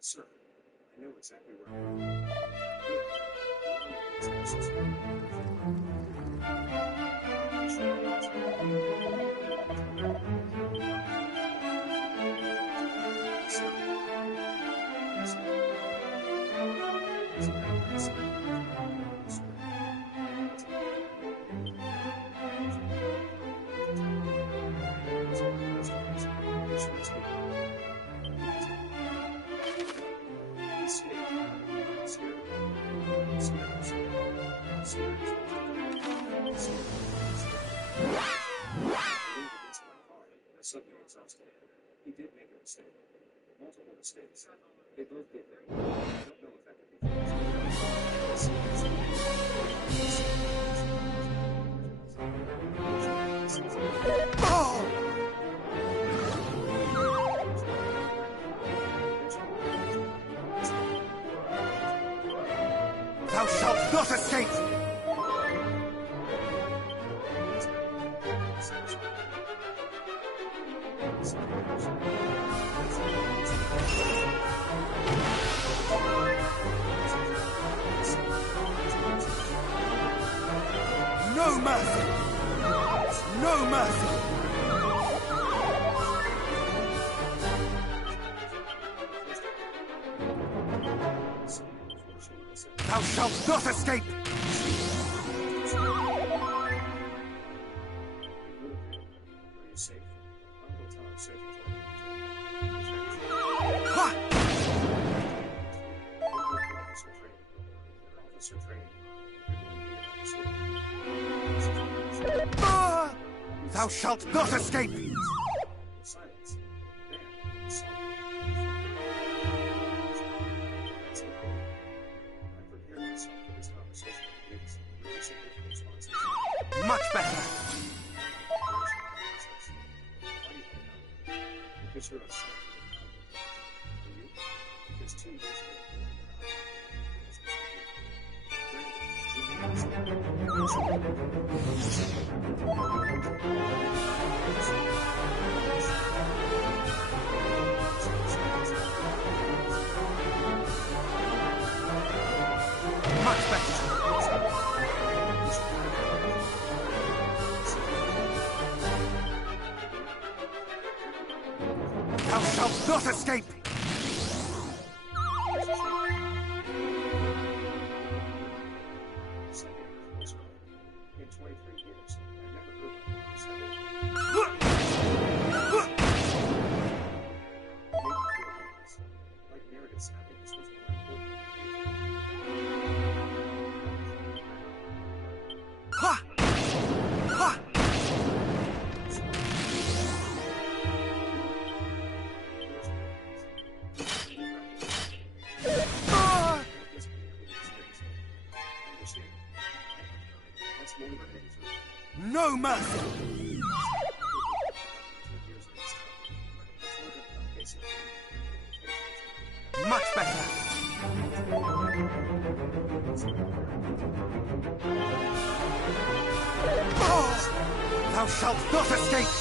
Sir, I know exactly where I am. Suddenly exhausted. He did make a mistake. Multiple mistakes. They both did them. I don't know if that could be Thou shalt not escape! No mercy! No mercy! Thou shalt not escape! Ha! Ah! Thou shalt not escape! Much better! Because you're a son. And you? Because 2 years ago. Much better! Thou shalt not escape! In 23 years, I never heard of said like Meredith's happiness was more important. Ha! Ha! Ah! No mercy! Much better! Oh! Thou shalt not escape!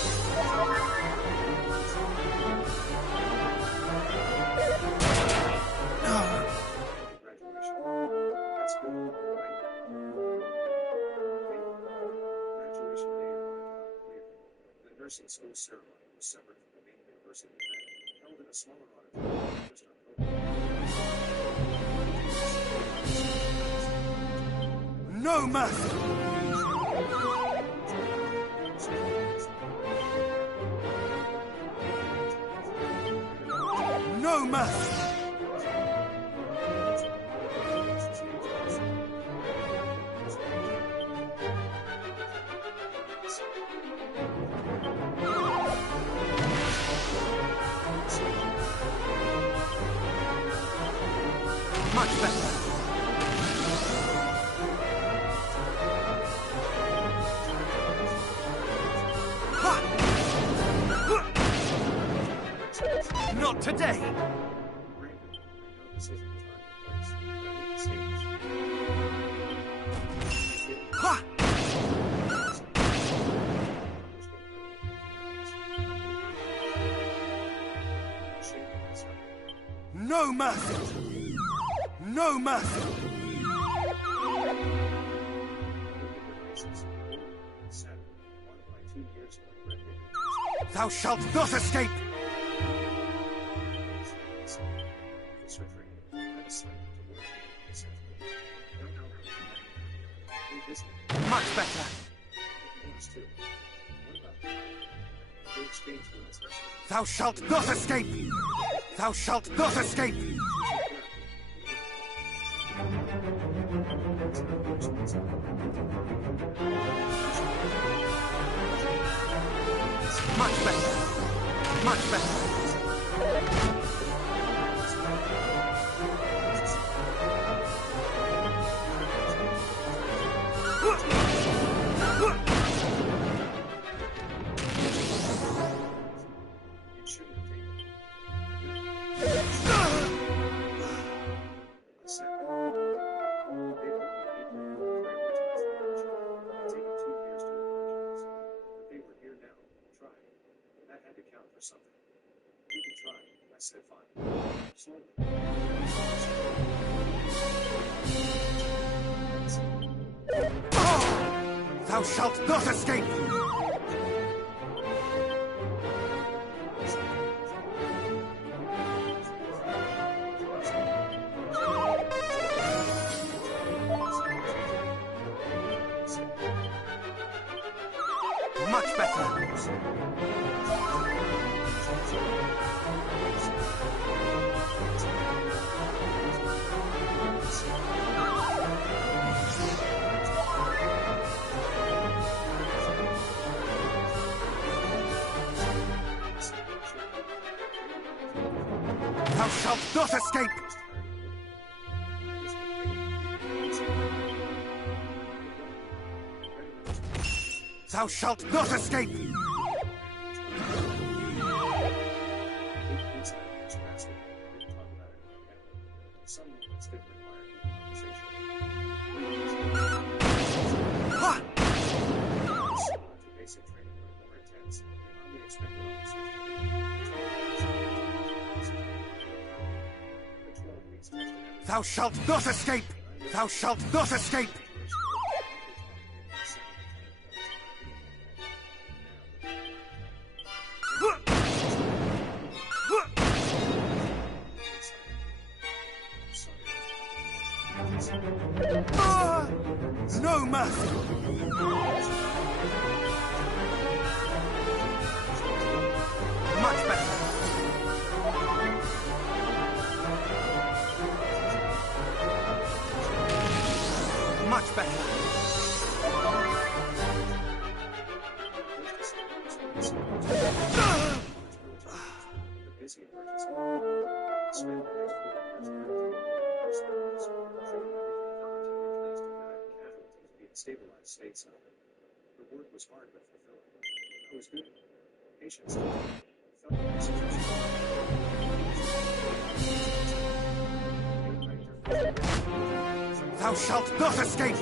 The nursing school ceremony was separate from the main university event, held in a smaller auditorium just on No mercy! No mercy! Much better! Ha! Not today! Granted, I know this isn't the time or place, but I need the stage. Ha! No mercy! No mercy! Thou shalt not escape! Much better! Thou shalt not escape! Thou shalt not escape! Much better! Much better! Something. You can try. I said fine. Slowly. Thou shalt not escape! Much better! Thou shalt not escape! Thou shalt not escape! Ha! Thou shalt not escape! Thou shalt not escape! No mercy! Much better! Much better! Stabilized stateside. The work was hard but fulfilling. I was good. Patience. Thou shalt not escape!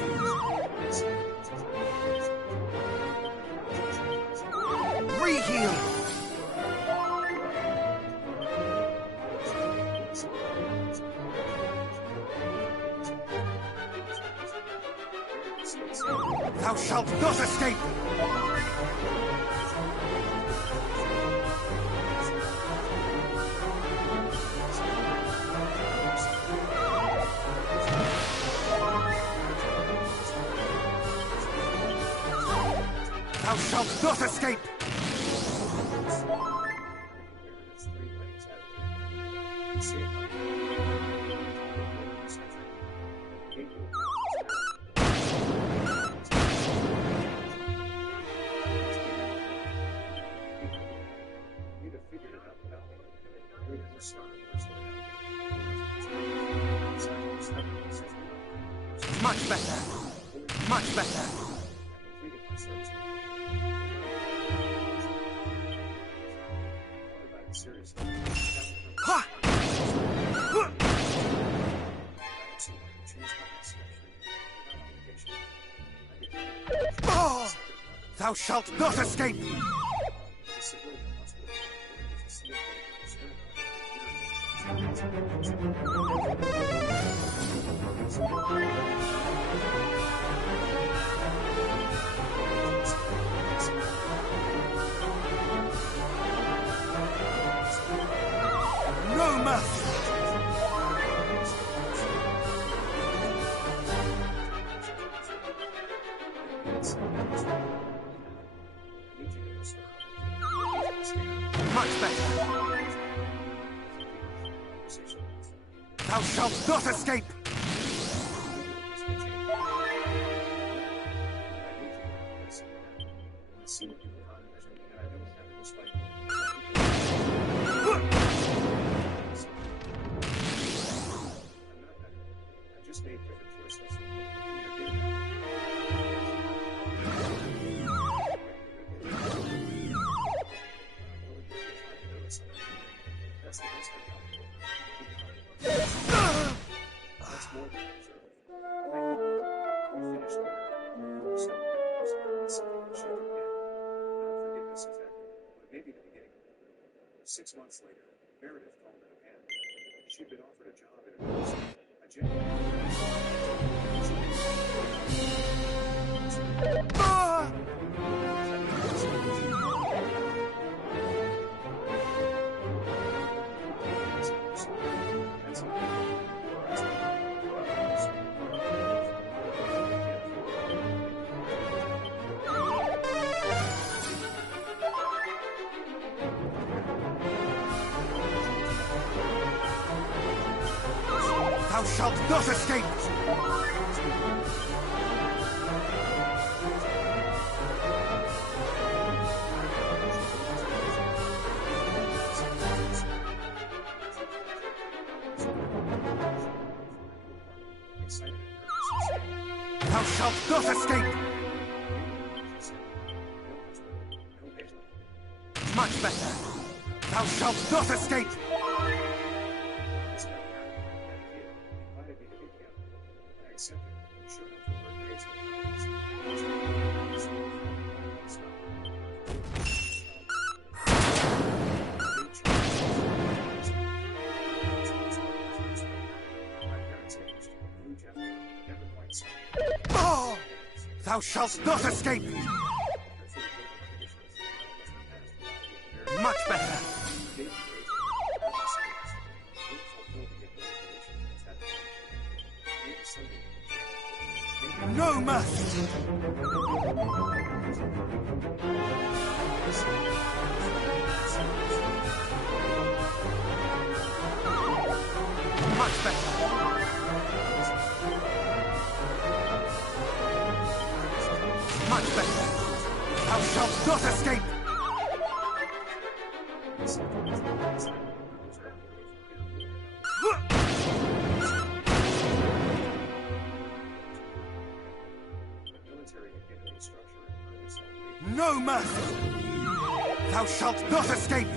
Reheal! Thou shalt not escape! Thou shalt not escape! Much better! Much better! Seriously. Thou shalt not escape! The civilian must live where there's a seal No mercy! Much better! Thou shalt not escape! I just made different choices. That's the best I got. That's more than I deserve. We finished there. Something we should forget. Not forgiveness exactly, but maybe the beginning. 6 months later, Meredith called in a panic. She'd been offered a job at a genuine. Thou shalt not escape! Thou shalt not escape! Much better! Thou shalt not escape! Oh! Thou shalt not escape! Much better! No mercy! Much better! Much better! Thou shalt not escape! No mercy! Thou shalt not escape!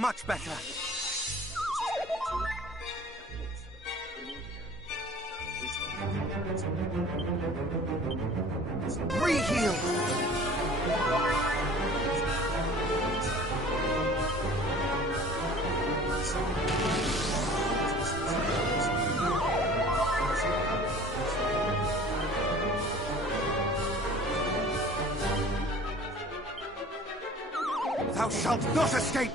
Much better! Re-heal! Thou shalt not escape!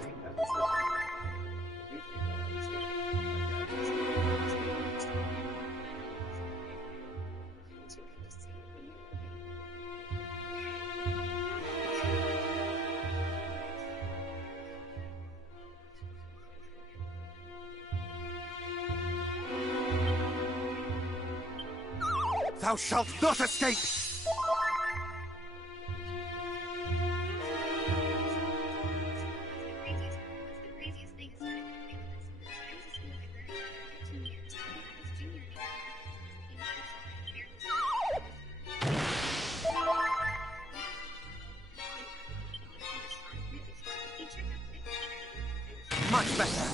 Thou shalt not escape! Much better.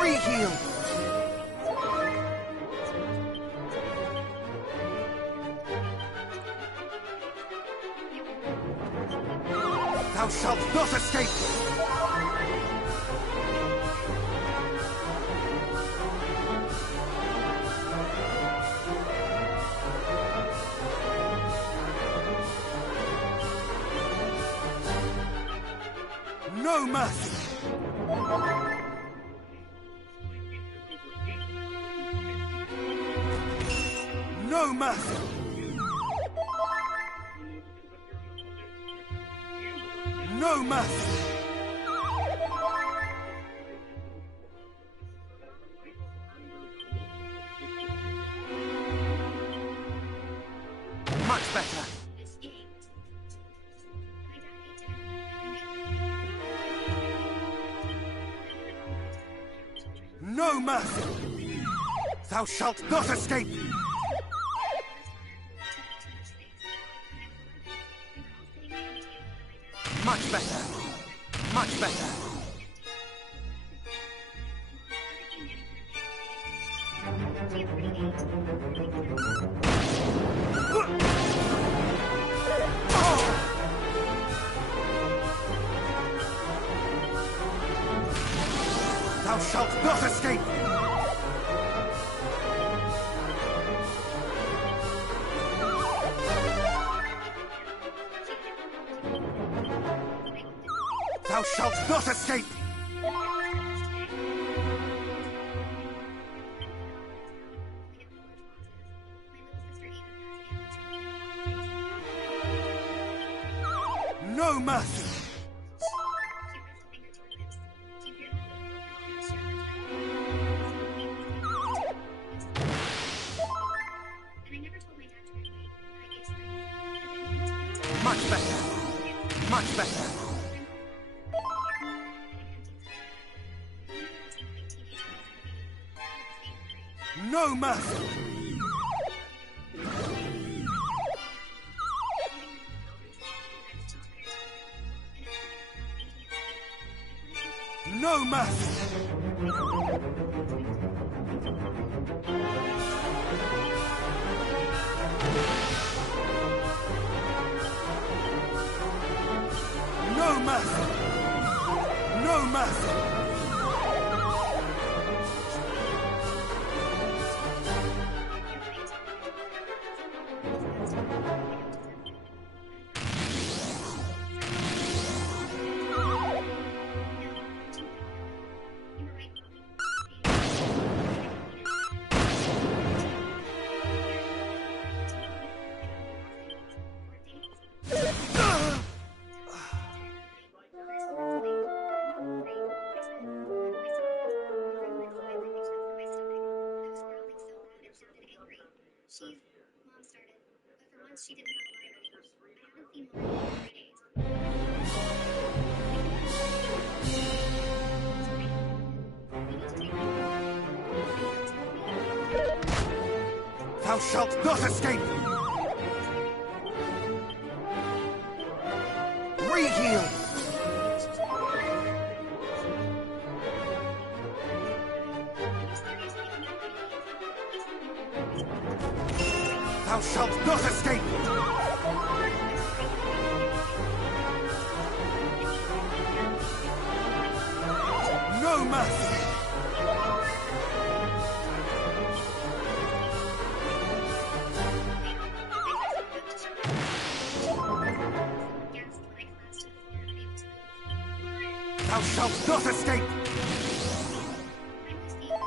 Re-heal! Thou shalt not escape! No mercy! No mercy! No mercy! Much better! No mercy! Thou shalt not escape! Much better! Much better! Thou shalt not escape! Thou shalt not escape! No mercy! Much better! Much better! No mercy! No mercy! No mercy! No mercy! Mom started, but for months she didn't have a library. I haven't seen Mom in 3 days. Thou shalt not escape! Re-heal! Thou shalt not escape! No mercy! Thou shalt not escape! I'm Christine.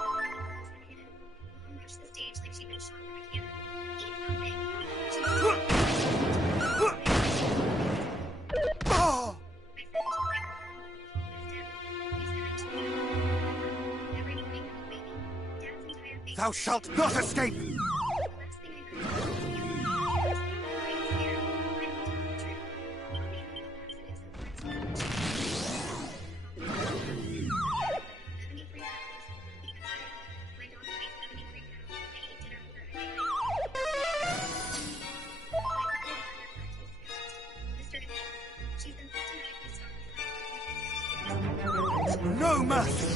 Mom rushed the stage like she'd been shot from a cannon. Eat something. She was Ah! I said into the microphone. He was dead. You said I'm too young. Every morning when you wake me, Dad's entire face. Thou shalt not escape! The last thing I heard was you. I was scared. I will tell the truth. Mom made me put laxatives in Lauren's food. 73 pounds. Because my dog weighs 73 pounds. I eat dinner with her every night. Mr. Evans, she's been systematically starved for No mercy!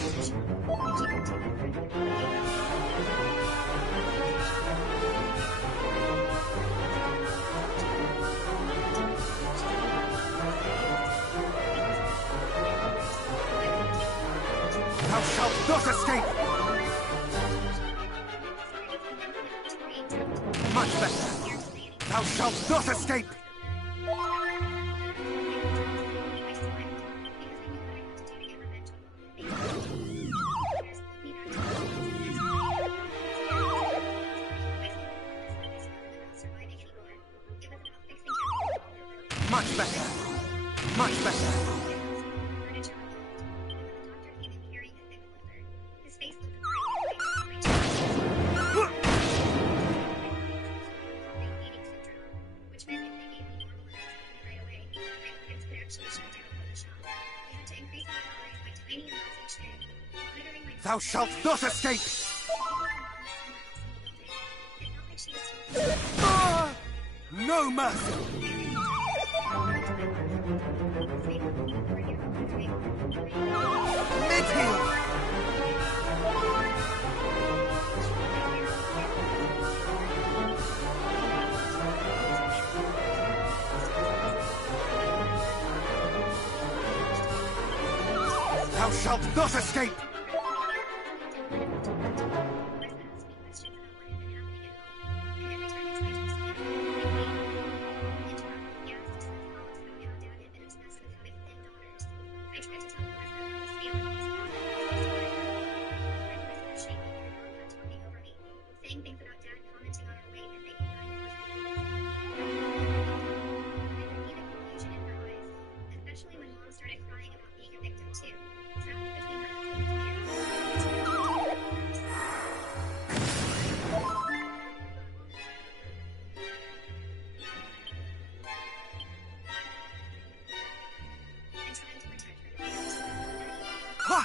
Thou shalt not escape! Much better! Thou shalt not escape! Much better! Much better! His face looked eating syndrome, which meant if they gave me normal amounts right away, my organs could actually shut down from the shock. They had to increase my calories by tiny amounts each day, monitoring my. Thou shalt not escape! It felt like she was still. Ah! No mercy! Mid-heel! Thou shalt not escape! Saying things about Dad commenting on our weight and making her confusion in her eyes, especially when Mom started crying about being a victim too. Trapped between her husband and trying to protect her fears. Ha!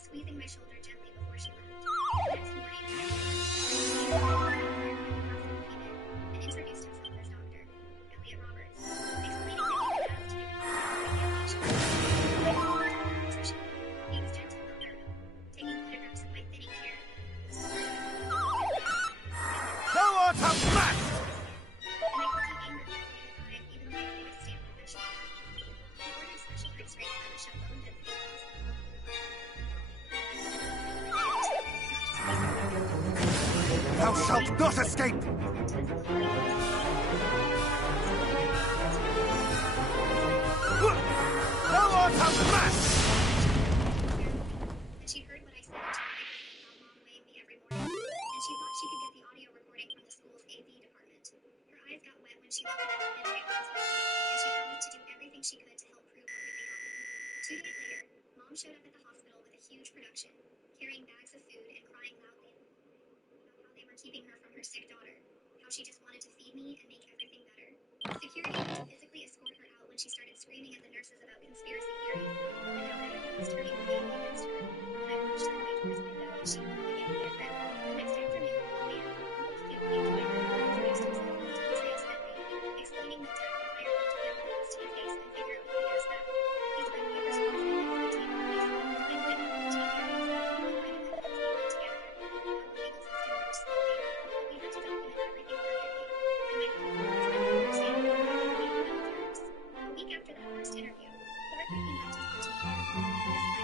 Squeezing my shoulder gently before she left. The next morning, and introduced himself as Dr. Elliot Roberts, explaining that he had asked him nutrition. He was gentle but thorough, taking photographs of my thinning hair. Thou art outmatched! And I could see anger in his eyes, even though he was staying professional. He ordered special x-rays that would show bone density. Thou shalt not escape! Thou art outmatched! And she heard what I said into the microphone about Mom weighing me every morning, and she thought she could get the audio recording from the school's AV department. Her eyes got wet when she looked at the thin white husband, and she promised to do everything she could to help prove what really happened. 2 days later, Mom showed up at the hospital with a huge production, carrying bags of food and crying loudly about how they were keeping her from her sick daughter, how she just wanted to feed me and make everything better. Security had to physically escort her out when she started screaming at the nurses about conspiracy theories and how was turning away against her, and I watched the way towards the window as she pulled again with her grip. The next afternoon, the man, both family and lawyer, introduced himself to Beatrice and me, explaining that Dad had hired him to get photos to your face and figure out who he has them. He's read papers from the family on the tape police, and went on the tape hearings. He might have had things we put together. Our legal system works slowly, but we have to document everything perfectly, and my coworker tried to understand why I didn't make no first. A week after that first interview, Clark came out to talk to me again. This time he called me out,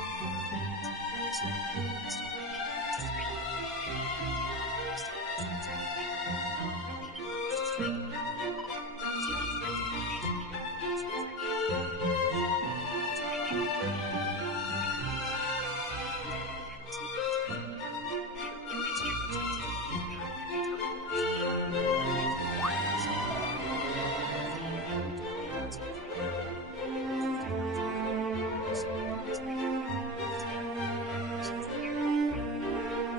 and she had a few questions that made me want to scream. First, I was concerned with my coworker, and made me want to strike him. She needs my disciplinary lawyer, and his rules are getting more complicated. So I read my copy, and I have 2 copies of it. And I don't get my championship till the 8th grade when I talk to the last paper. And then he went on to show me the saying they moved to the middle 2 3. And my sister thought so. She went home to my grandma this time. She was scared of me.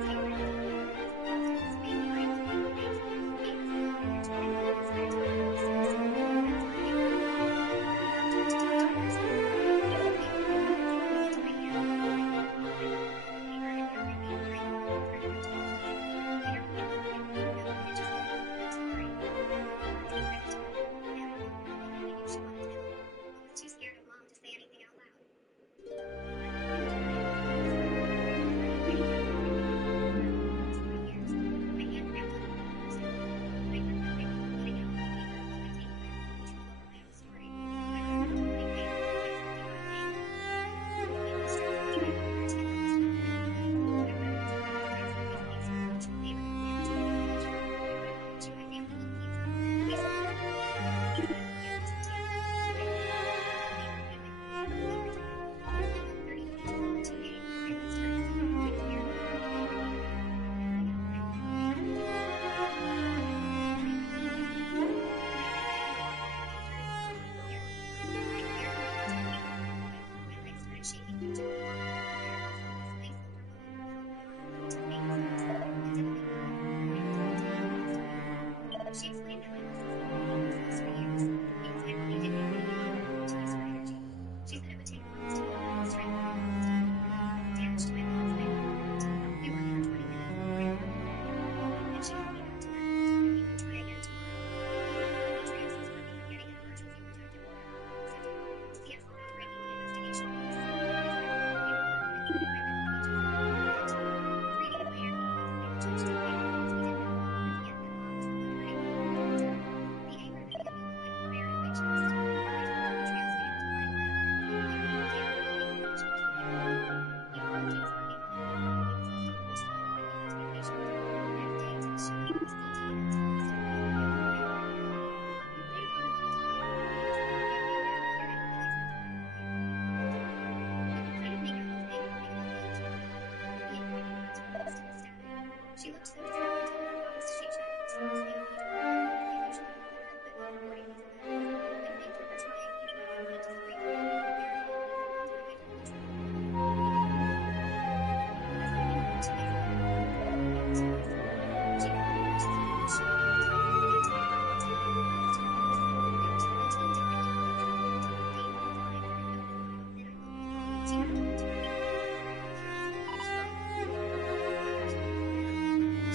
Say grandma, Spain finds me the face of the face, and you're trying to get this guy to my house. That's what they want. I helped her to talk to her son. It would make me listen to my ear. I got the whole paper and everything right for him to talk to me. Later we got the window and it just got a little bit sorry. I read to her. I asked her probably how I knew she wanted to help, but was too scared of Mom to say anything out loud. She explained that my muscles had been being closed for years, because my body didn't have any to use for energy. She said it would take months to build up the strength my muscles did. Damage to my lungs might be permanent. We worked for 20 minutes before I broke. And she told me not to let her lose hope and try again tomorrow. Beatrice was working on getting an emergency protective order, so we'll see us about breaking the investigation. He's read all the paperwork and put it in my resignation form and mailed it to me. Reading it later, he calls me the judge to the paper because we didn't know what would have yet been Mom was the one hurting me. The anger that hit me like fire in my chest. I told Beatrice I had to find Brad, even if he can't help me finish his lawyer. He volunteers working on it because the state moves slow and he needs my patience. The next day, I was showing up his ED and insisted on being the other lawyer. We waited for him to respond, and he told me he'd be there to hear any feelings I might have for him. You can kind of make out his anger coming off the tomorrow. He had pointed out to her list of static. She looked so disappointed and promised she'd check things closely and be tomorrow. I usually load her equipment accordingly to that. I thanked her for trying, even though I wanted to scream. Mary called me from Montana. I told the truth. As I went home to my lawyer, I was fine. She called me when she said it was showing up tomorrow, and told me what to do. There were 17 different emails with the date and time and a note on how thin I looked. She had a whole to-do list. She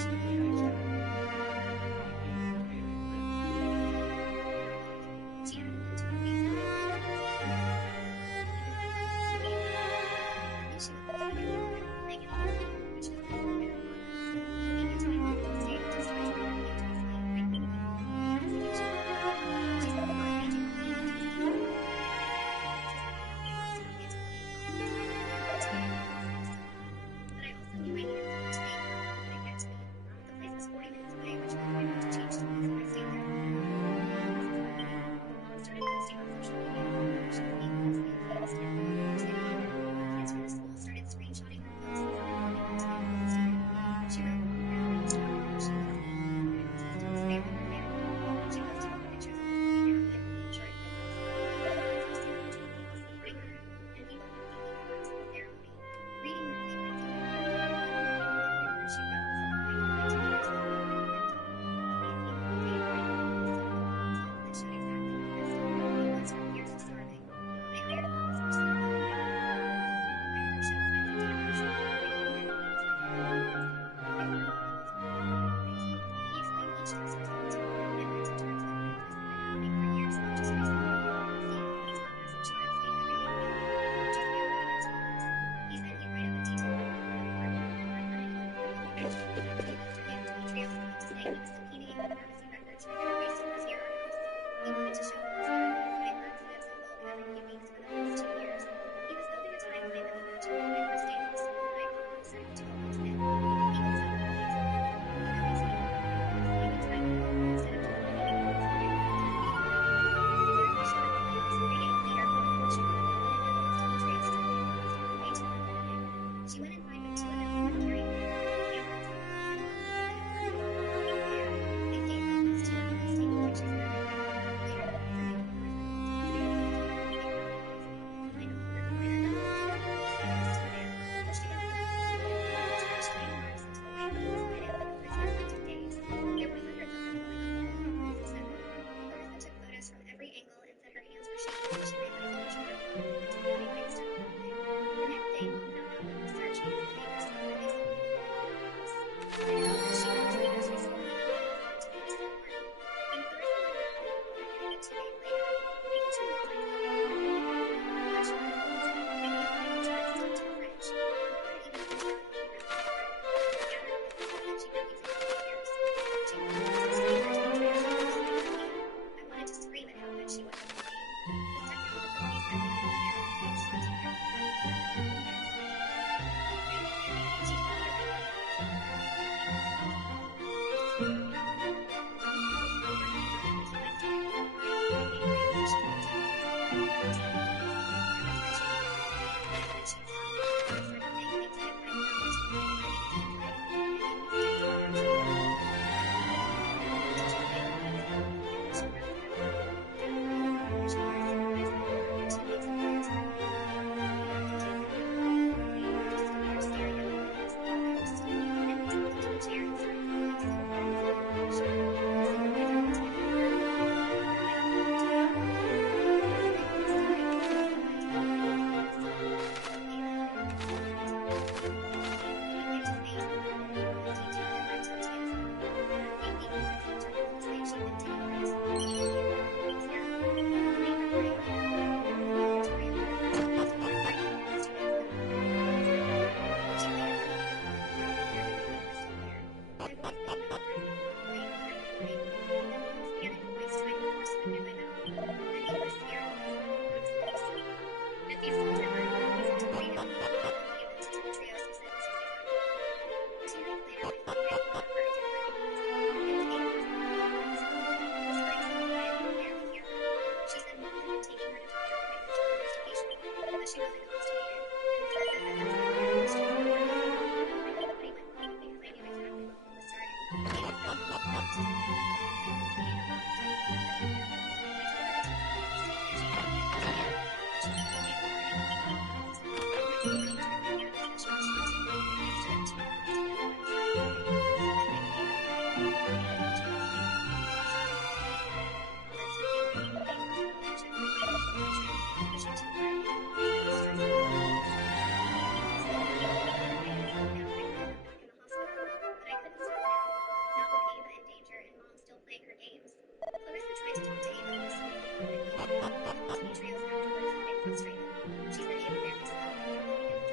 Demetrios went on to say he was subpoenaing the pharmacy records for their erased from his Sierra house. He wanted to show Mom that the Illinois bird flips in vogue every few weeks for the past 2 years. He was building a timeline that would match up with my first day in the school when I finally started to go home with it. Even so, the police had found the phone at least 8 more times, leaving time to hope instead of totally giving up his life after immediately. Learned that she went to the house 3 days later, she would have known if it was Demetrius took the phone from way too early that day. She went inside with 2 other women carrying phones, cameras, and Mom told them that it wasn't even there. It gave her these 2 accounts taking pictures and everything. Later, the police admitted the person called Demetrius had told them they found the phones, but my mom reported it wrong. The evidence were there, pushed against the wall, and Mom attached tiny marks into the white coat inside it like a prisoner counting days. There were hundreds of them going on the wall, the police extended. Clarissa took photos from every angle and said her hands were shaking when she realized how much more important the DNA thing still had been. The next day, Mom found out about the search because the neighbors told her they saw people walking by the house. The girl that she went to the nursery school with told her to police in the morning. When Clarissa went back home, looking at it 2 days later, the kitchen looked like it had been removed. Fresh clothes, and the Ohio chart stuck to the fridge. Mom had even pulled out all the wrapping paper and put them together with the stuff that she'd been using for years. She wanted to text Peter Demetrius just like I did. I wanted to scream at how good she was at this game. The step down that the police had made in Sarah made Shanti cry for help before her dad went there to find her. She told me that they found out that Mom was subpoenaing the records from all over the place to see her. Mom always felt worried about it until I started to cry and get angry when she wouldn't tell me. Mom told me that every time she got home, and when she'd stop talking, I started saying things like I found, or anything like, and it made me feel more upset. I thought about it all, but it was too late. Finally, she broke down. Dad called me up after she left and I told her after 2 weeks of prayers for me. We left and taken a walk along the promenade where just a bare stereo was the lamppost. Then we dropped into a chair and started talking slow and easy about the shop, saying goodbye to things we had been through. I don't know what to do. One night last night, I felt like telling Mom that I was done. Ava and I were so happy together. Ava couldn't wait to stay home and help Mom with details of our tortillas. For a few weeks, I talked to her the whole time she'd been taking notes. Ava got her notes carefully, made her write on them, and wrote the editorial articles that used to heartbreak the students that Mom had written against them. She later wrote me a note and told me that everything was crystal clear. My voice made no difference, Mom made all every writing. Then the whole Spanish voice tried to force food in my mouth. The English Sierra voice wants peace. If you falter my promise to wait and look, and it was Demetrios who said this was exactly wrong. 2 nights later, my phone rang from her a different number. It was Ava calling me from the hospital. Whispering so quiet I could barely hear her. She said Mom had been taking her to doctor's appointments for investigation, but she wasn't constipated, and the doctor had them come here first before working. I know nobody went home because I knew exactly what Mom was starting. Ava said Mom was going to tell me everything, and Ava wanted to tell me what had been there. I told her to tell the police, and she told me I could say it. She told me before anyone else asked. I told her about my nervous and shocked Shanti, and I stood up to Mom and told her what had started happening. Then I gave her credit for helping me eventually speak up. Shanti called me home. All that talking about the things that Mom mentioned reminded me of the truth I was pushing too hard. I was stressing about things. I spoke with Mom again, and I had slowed down by putting her back in the hospital. But I couldn't stop now. Not with Ava in danger and Mom still playing her games. Clarissa tried to talk to Ava this week before the meeting. Mom told Demetrios afterwards, looking frustrated. She said Ava barely spoke and kept looking at the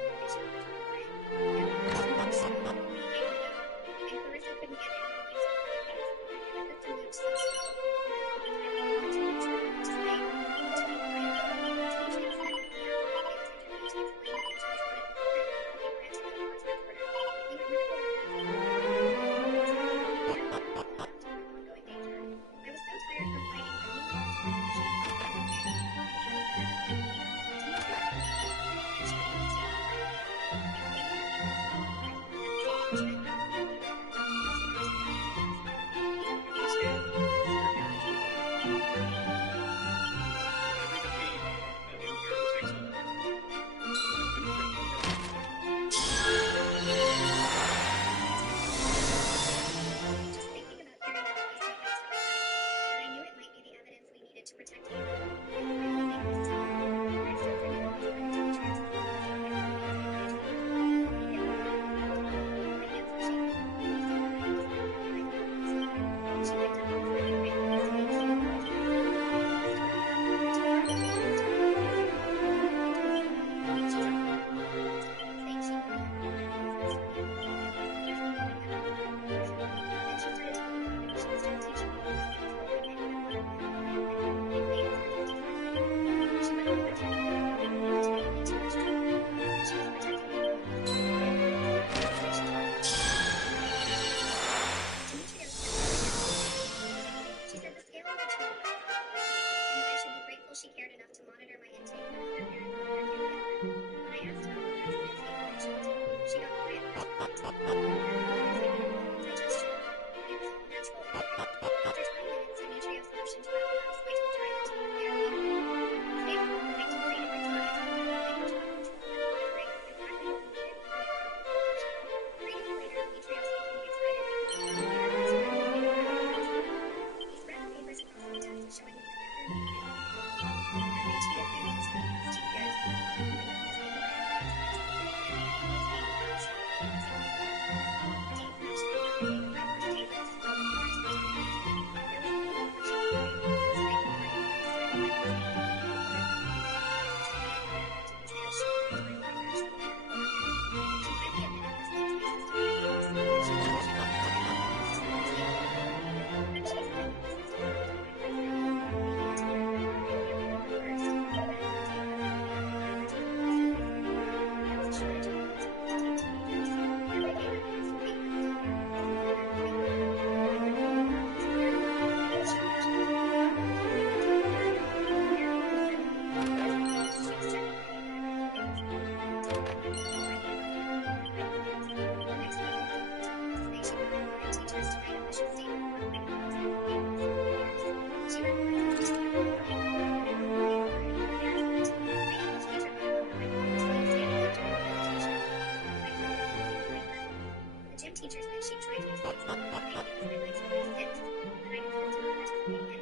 teachers that she tried to explain to me why I was sick, but I didn't to participate anyway.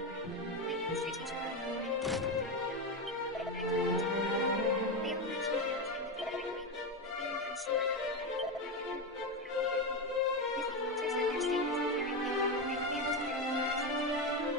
My chemistry teacher wrote a whole article about it, and begged her not to. They all mentioned that I was empathetically, feeling unsure about my medical background, was happy to be. Missy Walter said their statements were very real, and they were able to verify since they had been service.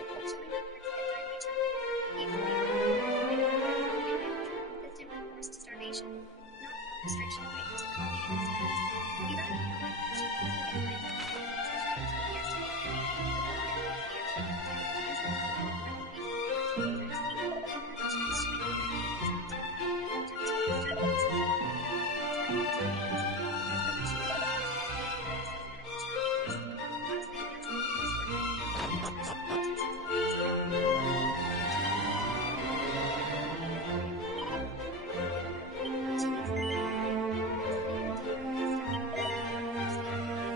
Robert spent the whole afternoon writing about it, showing the parts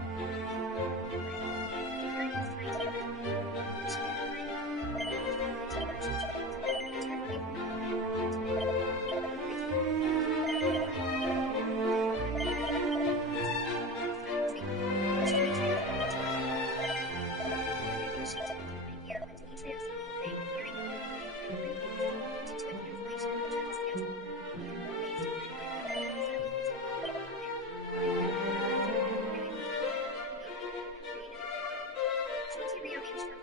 that died by choking. He explained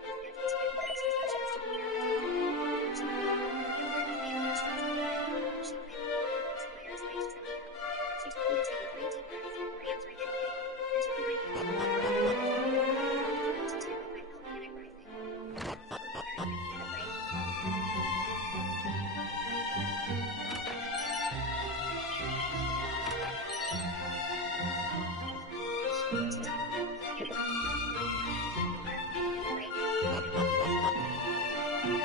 that the overwhelming control system was forced starvation,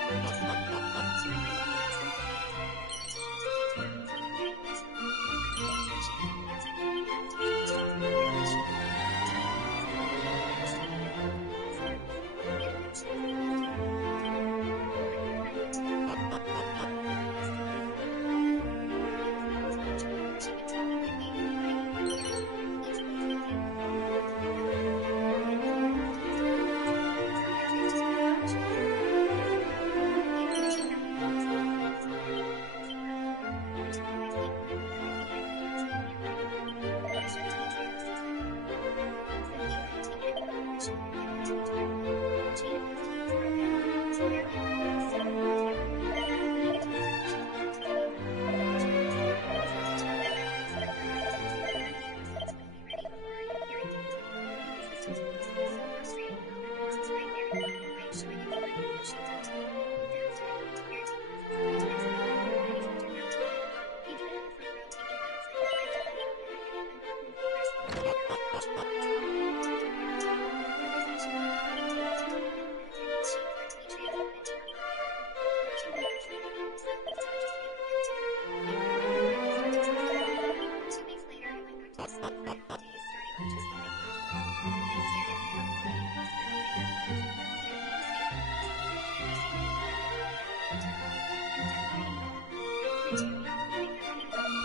not self-restriction by typical eating disorders. He wrote about how my functions must have been led by nutrition yesterday. Developmentally, he actually felt I was useless, but the reason they were teenagers, even had a chance to make other things on top of that, just to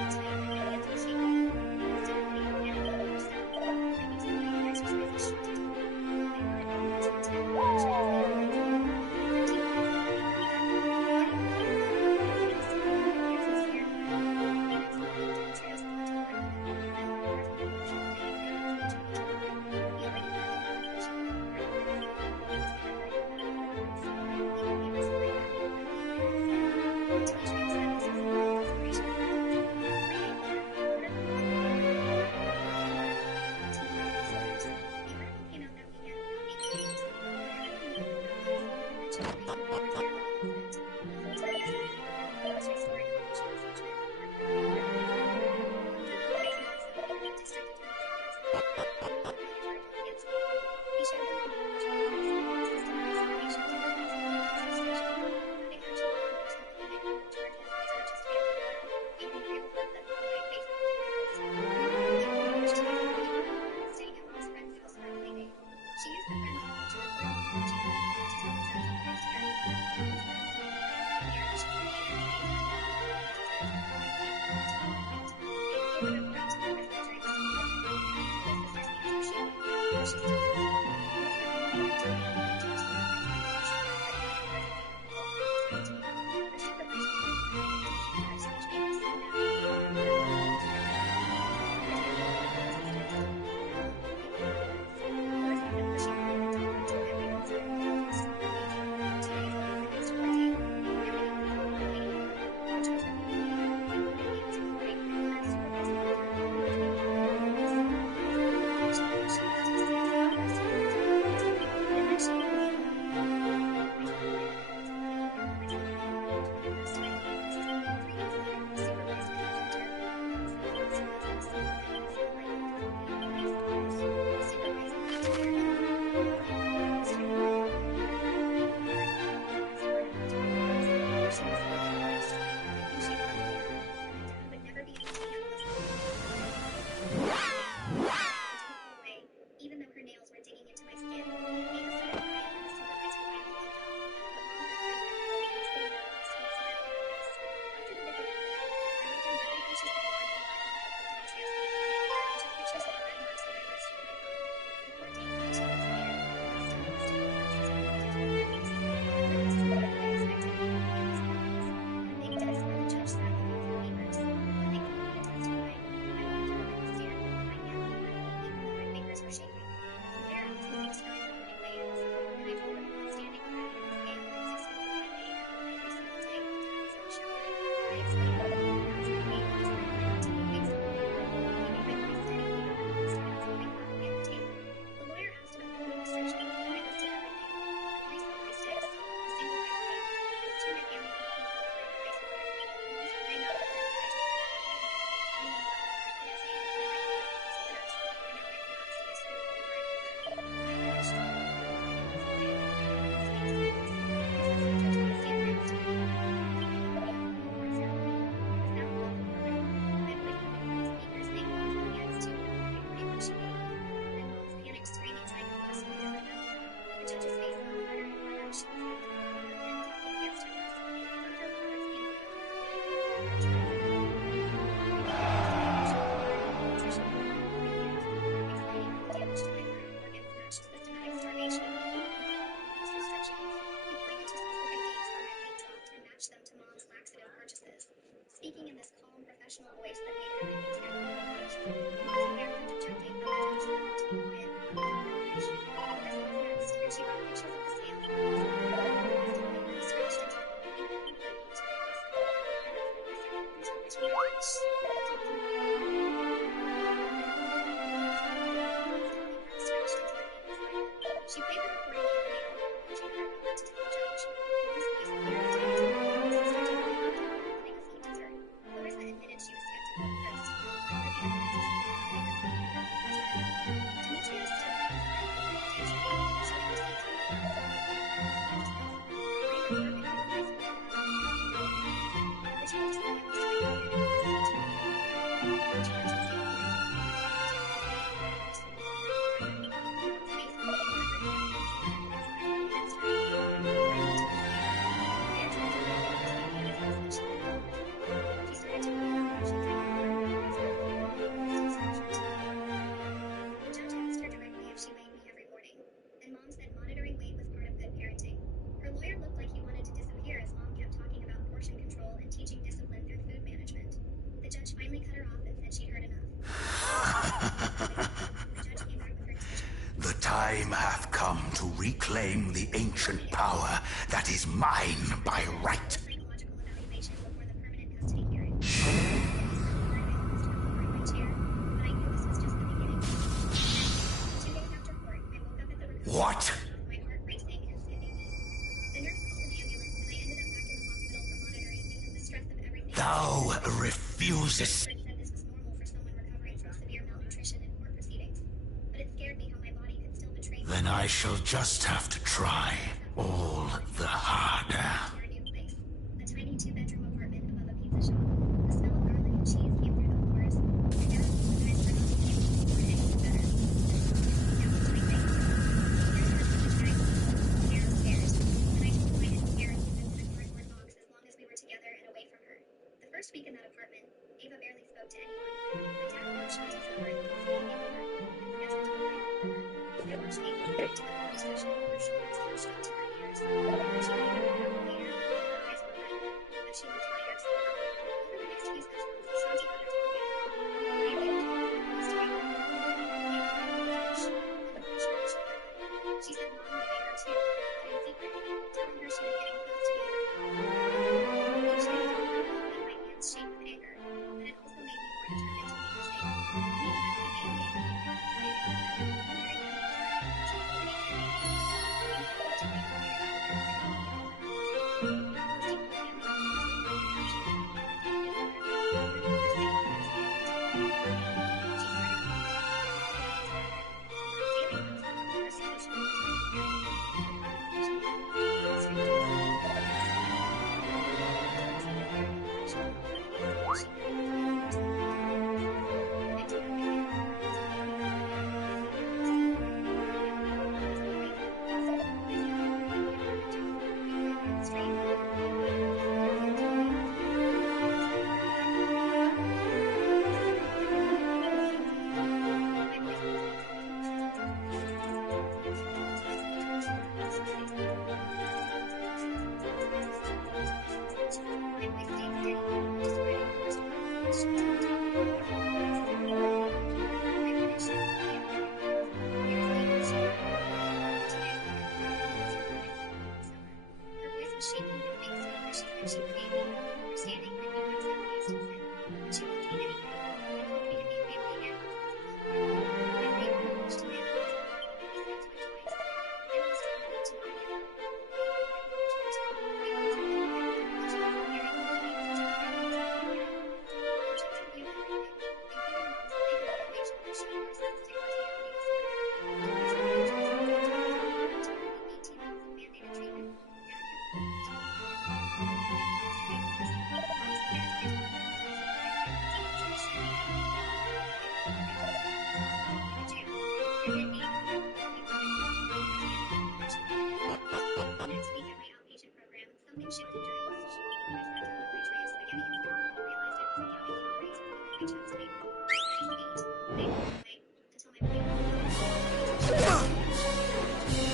get started in school. Turning into a hands-on, especially when I was a systematic child. Once they announced the eating disorder, he especially protested against my She was just it was her own way of telling me that she was not my mom. She felt that he had everything that I wanted. Her supervisor gave me an orientation course, which made me so happy. Her mom was pregnant. Clarissa didn't know what was to do. Her mom told me what happened. Clarissa kept pushing me to the doctor until everyone started calling us to the police. 2 days before the next court date, everyone was calling her waiting room, which was her home because everybody was recording and her supervisor told her all the things that happened. She thought she was too scared to go to the supervisor, but then she told me all about it. I told Clarissa that I was calling the lawyer for myself and that we told her last time we gave this. 3 days later, the supervisor called her. Clarissa wasn't a single bit upset by them telling me all these lies. The supervisor was terrified. He was terrified of all of them. Her mom was the best part of the entire case. She was so nice to me. She loved Clara, and Dad would never be able to handle us all alone without her. Ava didn't go away, even though her nails were digging into my skin. Ava started crying when the supervisor finally left off, but Mom got right back and was putting on a sweet smile on her face. After the visit ended, I wrote down everything she said word for word in a notebook to my transcript. I took pictures of the red marks on my wrist with my phone. The court date came 2 weeks later, and this time was 2 months instead of 53 days. But it wasn't what I expected. It was months. The big desk where the judge sat looking through papers. When they called me to testify, I walked over to the stand with my hand on the Bible, even though my fingers were shaking. The lawyer asked me to describe what a remake is, and I told him it was standing already in the scale at 6:55 a.m. every single day while Dad was in the shower. I explained what a that's my weight loss plan I got 2 weeks ago. He made my voice steady again and started flipping broccoli at the table. The lawyer asked about the food restrictions, and I listed everything. The 3 celery sticks, the single ice cream, the 2 my family eat pizza like the ice cream. These are my nuts, I told her quietly, telling them what I couldn't say because I might come across bitter, and how I blasted his food over and over. When I finished, everyone was quiet and I made this face. This is the judge on the stand next to me. I looked way up on the court ceremony. It was now called for courtroom. I put equipment on the speakers and they called for the hands too, every paper she gave me. Then Mom's panicked screaming tried to force me to her mouth. The judge's face got harder and harder as she listened to all of the men talking against her case. Dr. Roberts came up after her. Her trial. I began to list abortion, murder, nutrition, remake, explaining all the damage to my heart and organs matched systematic starvation, remake, use restrictions. We pointed to specific dates where my weight dropped and matched them to Mom's laxative purchases, speaking in this calm, professional voice that made everything stand out at once. The lawyer kept objecting, but the judge told him to be quiet and let Mom finish. This was next, and she brought pictures of the scale. This time my voice stretched until only Mom could hear me. And that's when I said, These are too much. talking about the remake. Mom's tummy got stretched until it made me smile. She played the recording for me and Mom watching her about to tell the judge. Mom's voice cleared and tightened. Sister told me about Dad not letting us eat dessert. Clarissa admitted she was skeptical at first, but for the evidence speaking louder than all her fears were. Demetria stood by his side the whole day. She had receipts from the pharmacy. I just felt so bad. I heard perfectly what my school had already told me about Mom. The original story I was typing had been listened to in court. The charge was taken by Dad. Dad had been in court every single moment of the hearing. Mom's face got redder every 5 minutes longer as the minutes dragged. Finally, 2 weeks later, the lawyer tried to make Mom explain the evidence, but she couldn't hold her tongue. She started telling me how much things I could learn and praised her for giving me all these distractions. The judge asked her directly if she weighed me every morning, and Mom said monitoring weight was part of good parenting. Her lawyer looked like he wanted to disappear as Mom kept talking about portion control and teaching discipline through food management. The judge finally cut her off and said she'd heard enough. The judge came back with her decision. The time hath come to reclaim the ancient power that is mine by right. Psychological evaluation before the permanent custody hearing. I almost fell over in my chair, but I knew this was just the beginning. Then, 2 days after court, I woke up at the recovery What? center with my heart racing and skipping beat. The nurse called an ambulance, and I ended up back in the hospital for monitoring because the stress of everything. Thou refusest. The expert said this was normal for someone recovering from severe malnutrition and court proceedings, but it scared me how my body could still betray me. Then I shall just have to try all the harder. Our new place, a tiny 2-bedroom apartment above a pizza shop. The smell of garlic and cheese came through the floors. My dad apologized for not being able to afford anything better. Now to my things. There's our college guide called Hair Upstairs, and I told him I didn't care if he lived in a cardboard box as long as we were together and away from her. The first week in that apartment, Ava barely spoke to anyone. My dad called Shanti's number and called me over and forgot to tell her I remember her. Especially when her shoulders crunched up to her ears. When she made it out later, her eyes were red, but she looked lighter somehow. Over the next few sessions, Shanti got her talking. They liked us together. They wanted to finish. When the finish finished for her, she said Mom would make her too, but in secret, telling her she was getting close to being her mom. Each day felt horrible and my hands shake with anger, but it also made me more determined to make her safe. Even at the beginning, I didn't want her to marry him because she was pretty kid. We wanted to make her later, but in the end, almost equal family members, actually, adopted mother, were the first thing we had to get used to. She started calling me Mom and calling me his brother. Daily counseling on persecution of Italian parents, the comments that she made, the strangers that came to visit us together, the times we were very affectionate, but she never let me force them into me. I did everything I could to make her feel better, but most of the time, I never felt like I was the right mom. I thought I would give her a job, make her act straight, and pay her to come home to me. That's not how it worked. That's not how it worked. My voice was tense with emotions as I told her these things. Shanti was listening to me, slowly speaking. I thought I was going to lose her. Watch. My voice stayed steady even when describing the worst part. As Shanti would tell me about her own life story. I finished. We had our exams. Years later, she died. 2 days later, I lost her permanently over the summer. Her voice was shaky, and thanks to others, she said she forgave me, understanding that we once had used to sin. But she loved me anyway, and hoped we could be family again. I prayed for knowledge to my husband, but he said to it twice. Then he told me to not give up. Acknowledgement. Acknowledgement. Acknowledgement. Very quickly, until I finally told him again. Project reviewed everything, including Mom's thick evaluation that showed narcissistic personality disorder. Doctors managed us and told me that we needed to complete 18 months of mandated treatment. Dad kept calling me to me and calling me Mom. It was craziness. Mom sat there till I told her I was in the right place, said she would be okay. I told her I told her, put me to jail. And then angry, told me what I'd done, demanding the punishment that I had. The next week at my outpatient program, something shifted during lunch. I sat down with my tray of spaghetti and broccoli and realized I wasn't counting calories or filling my chest anymore. I just ate. I ate all night until my plate was full. I ate till she was sick. She was sick.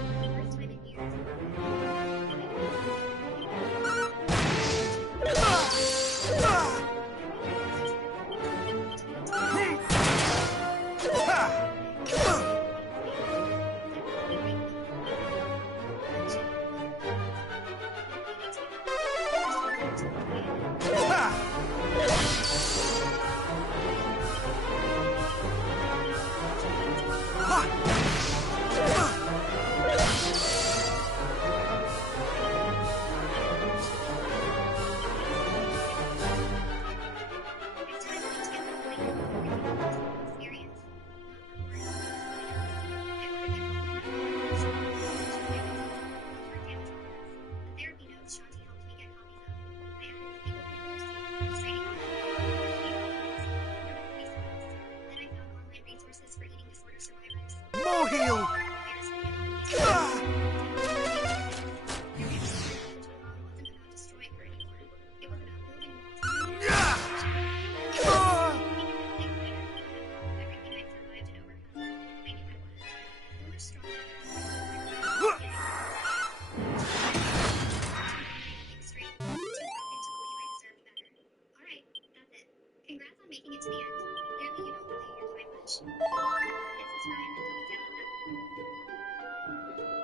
For the first time in years, I had a moment where I felt like I could make her proud. I was too hungry to eat again. I realized this was my fault. To maintain her happiness, I had to do everything. Even things that would only make Mom happy. Lunch, food, talking, and eating together. The first few times were quiet and awkward. But by the end, we were just like family. We made love every day. We laughed. We joked. We cried. We laughed. We cried. We laughed. We cried. We laughed. We cried. We laughed. We cried. As time went on, I knew everything I wanted from the experience. Not for words, but for her. I ordered them home and got them published. Most of my notes on Mom were marked down to words. The therapy notes Shanti helped me get copies of. I added the legal papers, the restraining order, the case files. There were 30 files. Then I found online resources for eating disorder survivors. Mohil! Coronavirus began to release articles about mental damage from eating disorders. Everything I had learned with Mom wasn't about destroying her anymore. It was about building walls around her so she wouldn't feel left out. And thankfully, I couldn't let go of everything I'd survived and overcome. I knew I was. So much stronger than when I was in the beginning. Too tired, too angry to think straight, too broken to believe I deserved better. Alright, that's it. Congrats on making it to the end. Clearly you don't value your time much. Hit subscribe and thumbs down on that.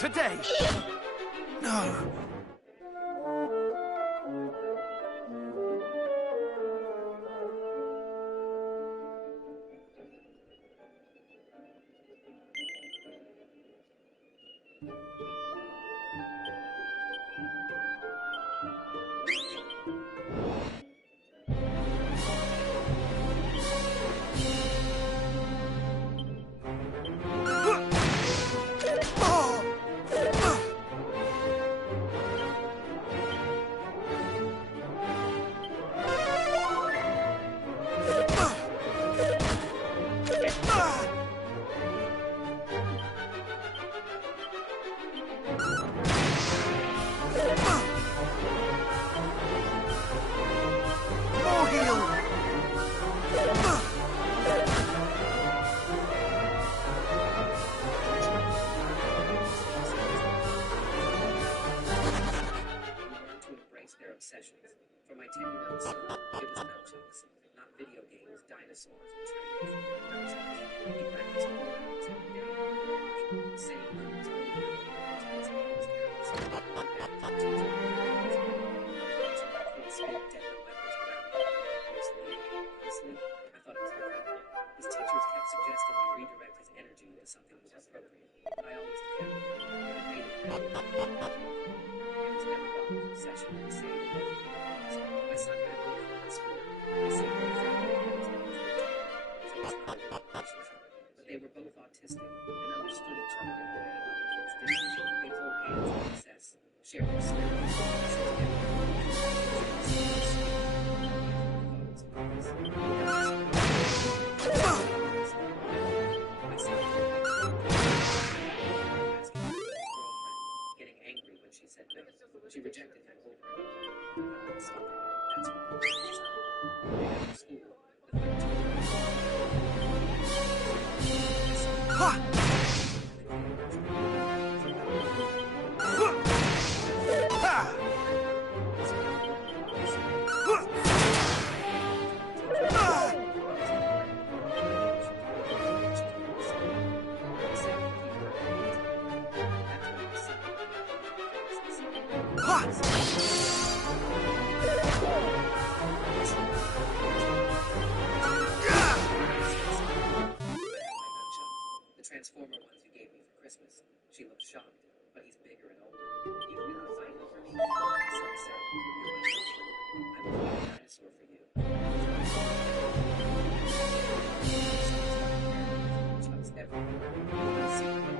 today. No. For my 10-year-old son, it was nunchucks, not video games, dinosaurs, and trains. Nunchucks. He practiced all rounds every day. Saying nuns all the way his hands carries. My dad is a teacher. Watching my kids spin deadly weapons around me. Honestly, I thought it was incredible. His teachers kept suggesting we redirect his energy into something more appropriate. I always defended it, but it made it better. It was never gone from session to save. My son had a boyfriend at school. I say boyfriend because I was 13, so it's not a real relationship. But they were both autistic and understood each other in a way other kids didn't. They'd hold hands at recess, share their snacks, sit together. My son asking his girlfriend, getting angry when she said no. She rejected him over and over. Stop it. That's what it is. Day after school, the 13th. Ha! Transformer ones you gave me for Christmas. She looked shocked, but he's bigger and older. You really fight over me? My son said, you're my husband. I will fight a dinosaur for you. Chucks everywhere.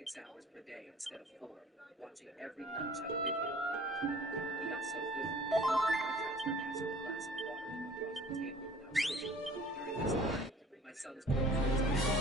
It's hours per day instead of 4, watching every nunchuck video. He got so good at it, I transferred asked for a glass of water to across the table without sitting. During this time, my son's girlfriend's response.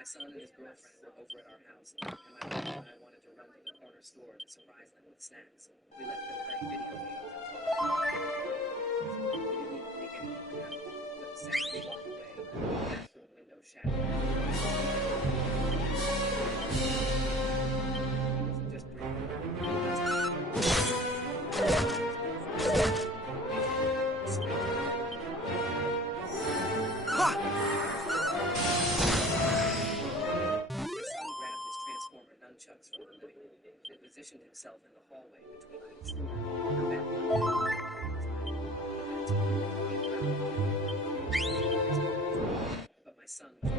My son and his girlfriend were over at our house, and my wife and I wanted to run to the corner store to surprise them with snacks. We left them playing video games and talking. We didn't even make anything happen, but the second we walked away, the bathroom window shattered. It wasn't just breathing. Nunchucks from the living room and positioned himself in the hallway between each door. But my son was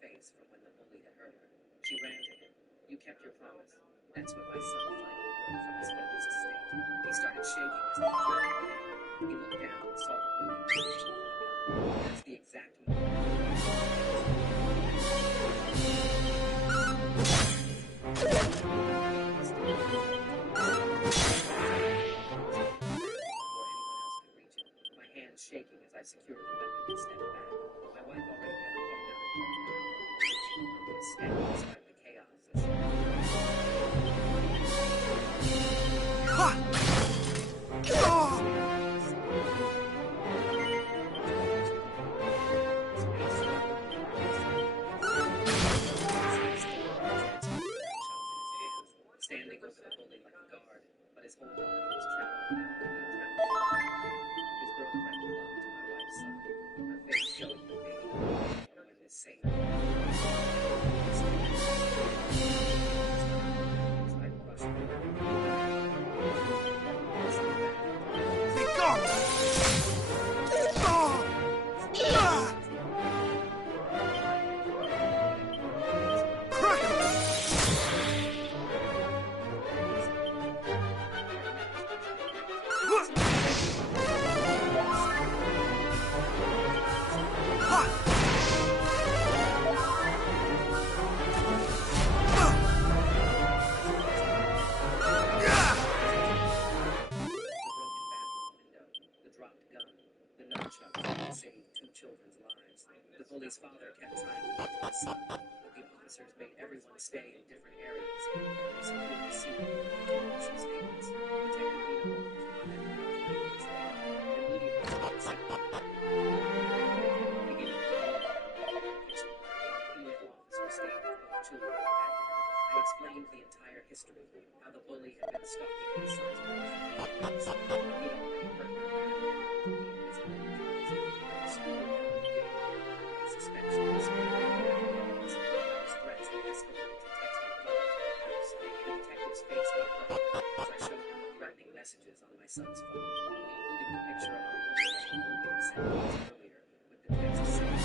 face from when the bully had hurt her. She ran to him. You kept your promise. That's when my son finally broke from his focused state. He started shaking as he threw the gun. He looked down and saw the bully reaching for the gun. That's the exact shaking as I secured the weapon and stepped back. My wife already had her head down and was standing despite the chaos as she standing over the bully like a guard, but his whole body was trembling now with the adrenaline. His girlfriend clung to my wife's side, her face showing the fading when this saved her. I brushed her. Be gone! His father kept trying to look for his son, but the officers made everyone stay in different areas and they secured the scene with initial statements. Detective Nina Holmes, who I met about 20 minutes later, immediately accepted the beginning of the female officer stayed with both children and I explained the entire history, how the bully had been stalking his son's boyfriend for weeks, how he'd already hurt her badly, and his injuries. The school had suspension of school those threats had escalated to textbook violence. The detective's face got brighter as I showed him the threatening messages on my son's phone, including the picture of our bully that the bully had sent days earlier with the text saying,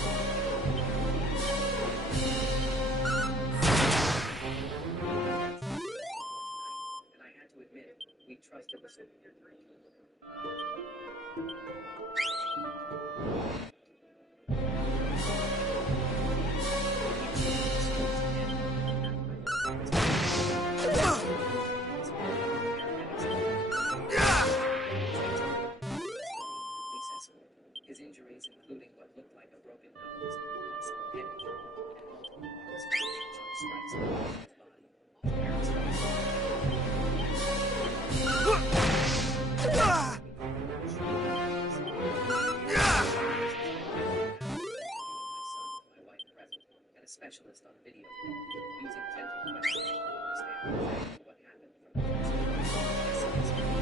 and I had to admit, we trusted the school. His injuries, including what looked like a broken nose, possible head injury, and multiple marks from gunshot strikes across his body. His parents and a specialist on video call, using gentle questions to understand exactly what happened from his perspective.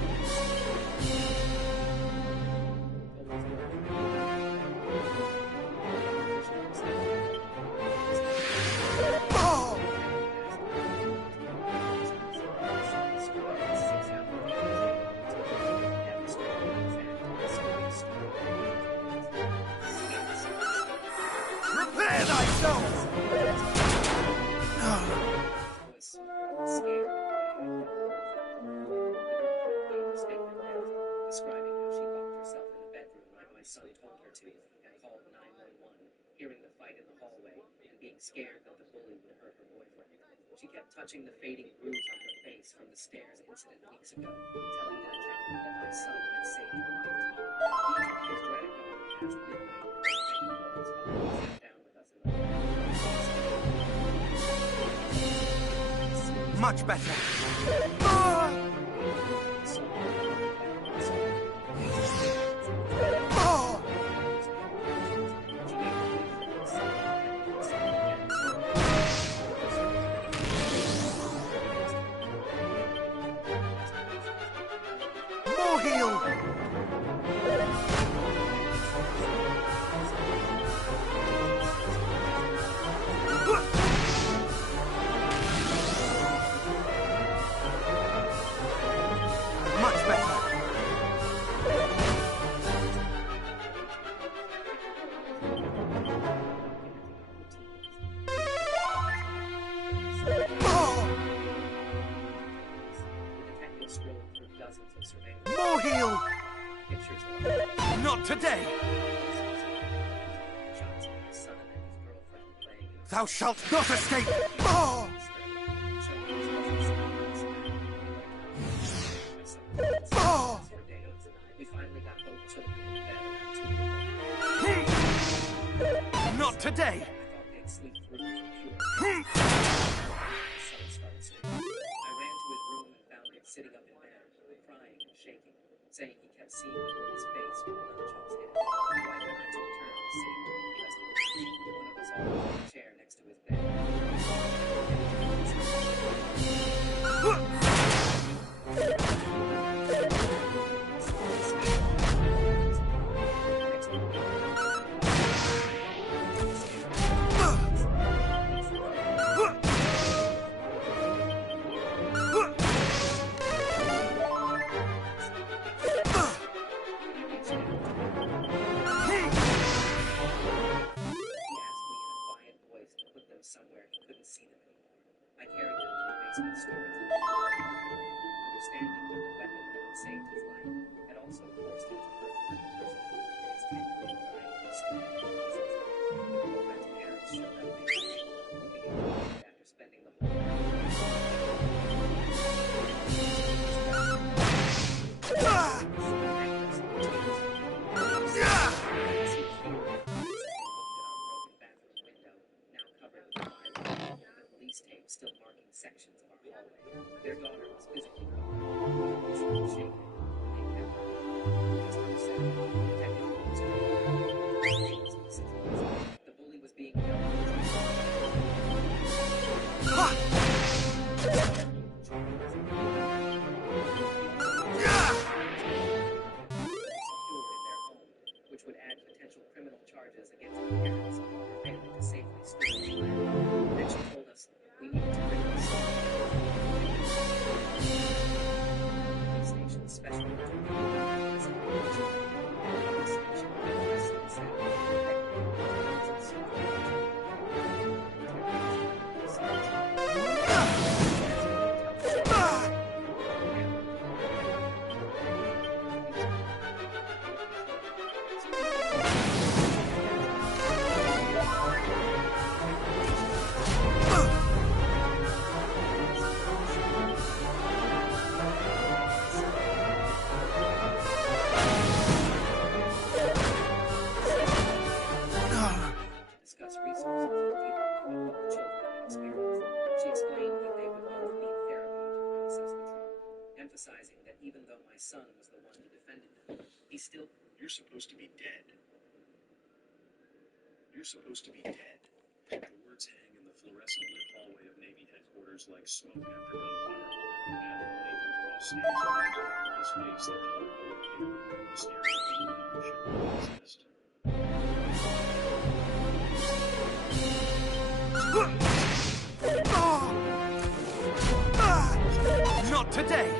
Prepare thyself! Describing how she locked herself in the bedroom like my son told her to and called 911, hearing the fight in the hallway and being scared that the bully would hurt her boyfriend. She kept touching the fading bruise on her face from the stairs incident weeks ago, telling the detective that my son had saved her life. The interviews dragged on past midnight. Detective Holmes finally sat down with us in the Much better. More heal! Not today! Shots of my son and his girlfriend playing in Thou shalt not escape! Oh! Oh! We finally got both children in bed around 2 Not today! I thought they'd sleep through for pure. Son started screaming. I ran to his room and found him sitting up in bed, crying and shaking, saying he kept seeing the bully's face when the nunchucks hit him. Dwight and I took turns sitting with him the rest of the night. One of us always in a chair next to his bed. Somewhere he couldn't see them anymore. I carried them to the basement storage room. Understanding that the weapon that had saved his life had also forced him to hurt another person, his 10-year-old wife was still in the process. Girlfriend's parents showed up midnight, looking exhausted after spending the whole tape still marking sections of our hallway. Their daughter was physically gone. She was shaken, and they kept her. Just upset, Detective Holmes the bully was being held. Secured in their home, which would add potential criminal charges against the parents for failing to safely store the child. Then she told us we needed to bring this station special discuss resources for people who have both children and experience. She explained that they would both need therapy to process the trauma, emphasizing that even though my son was the one who defended them, he still... You're supposed to be dead. You're supposed to be dead. The words hang in the fluorescent lit hallway of Navy headquarters like smoke after gunfire. And Nathan Cross stands there, his face the color of a pig, staring at me with emotion that exist. Not today!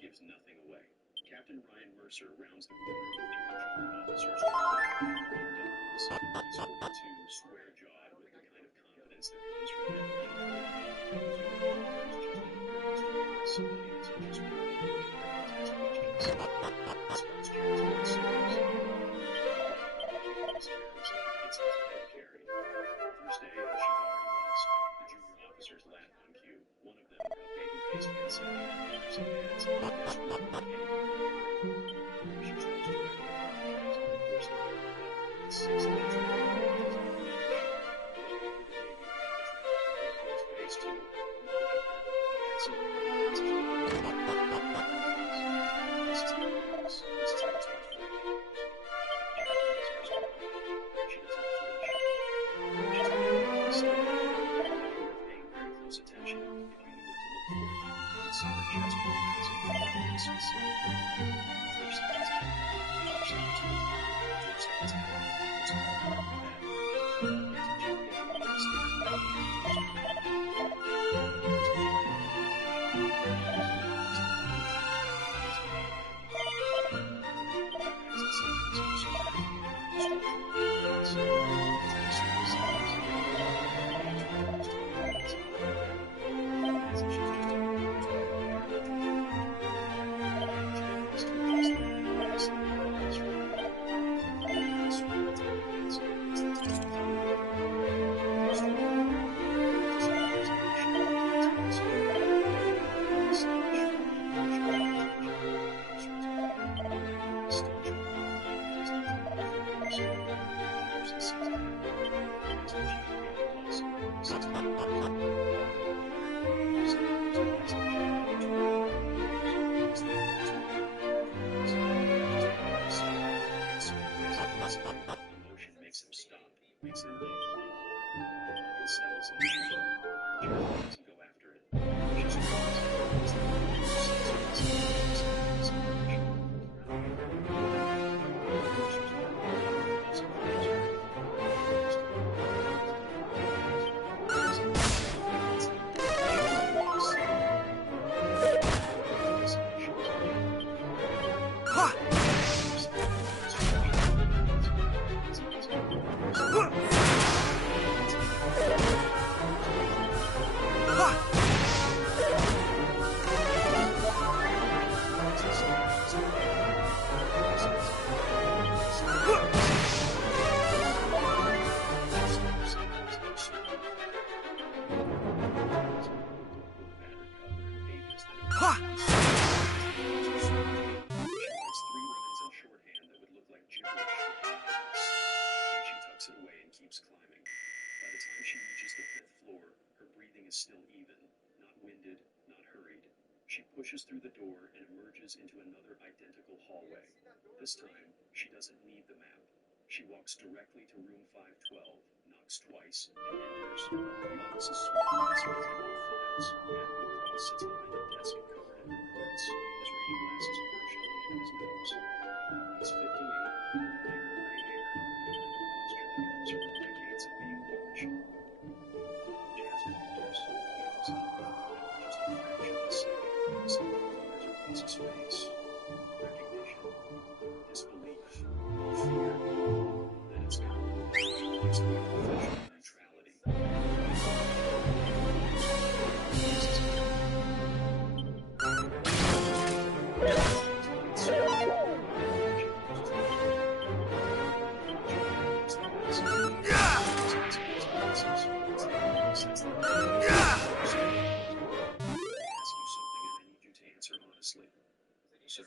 Gives nothing away. Captain Ryan Mercer rounds the corner with junior officers trying to He's 42, square-jawed with the kind of confidence that comes from civilians are just test questions. Sports chairs and series. It's his head carry. First day, the ship already lost. The junior officers laugh on cue. Waste acid, some ads, and there's really not anything. She starts to recognize the course of her life. The 6 inches of phase 2. Acid, this is how it works. This is how it's supposed to work. She doesn't flinch. She's not still. You're paying very close attention. If you knew what to look for, you would see her chest movements and very specific. 4 seconds in, 4 seconds in, 4 seconds in. It's all about that. As you get the last emotion makes him stop, makes him leave. It settles in. Jeremy doesn't go after it. Just still even, not winded, not hurried. She pushes through the door and emerges into another identical hallway. This time, she doesn't need the map. She walks directly to room 512, knocks twice, and enters. The office is small and smells like old files. Lacrosse sits behind a desk covered in reports, his reading glasses partially into his nose. He's 58, with iron gray hair, and the kind of posture that comes from decades of being watched. Jasmine enters. He looks up, and for just a fraction of a second, something flickers across his face. Recognition, disbelief, fear. Then it's gone. Replaced by professional neutrality. Sir,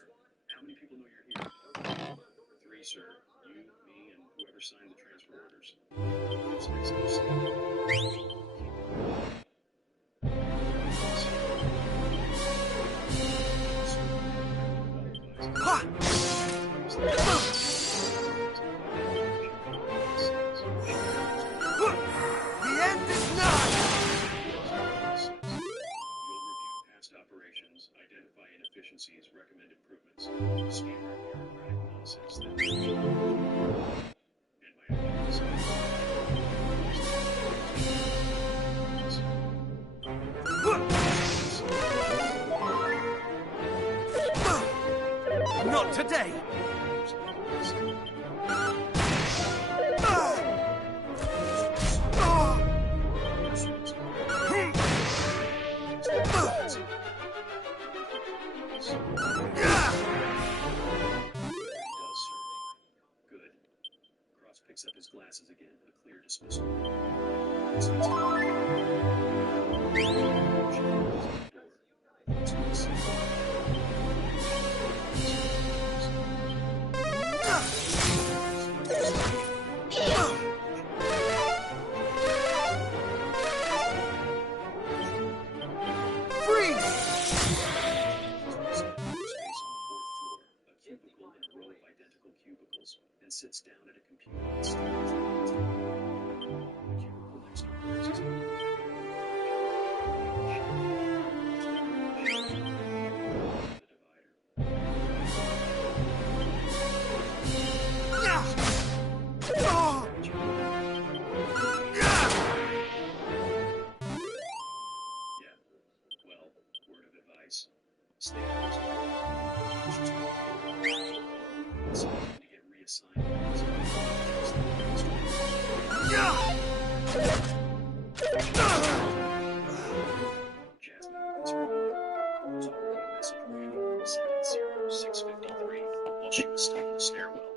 how many people know you're here? 3, sir. You, me, and whoever signed the transfer orders. Who's next to us? The end is nigh! You'll review past operations, identify inefficiencies, recommend improvements, scan our bureaucratic nonsense that and my Not today! Picks up his glasses again, a clear dismissal. She closes the door. sits down at a computer and stares at the TV. The cubicle next to hers is open. Stay out. It's time to get reassigned. Jasmine was already a message reading 70653 while she was still in the stairwell.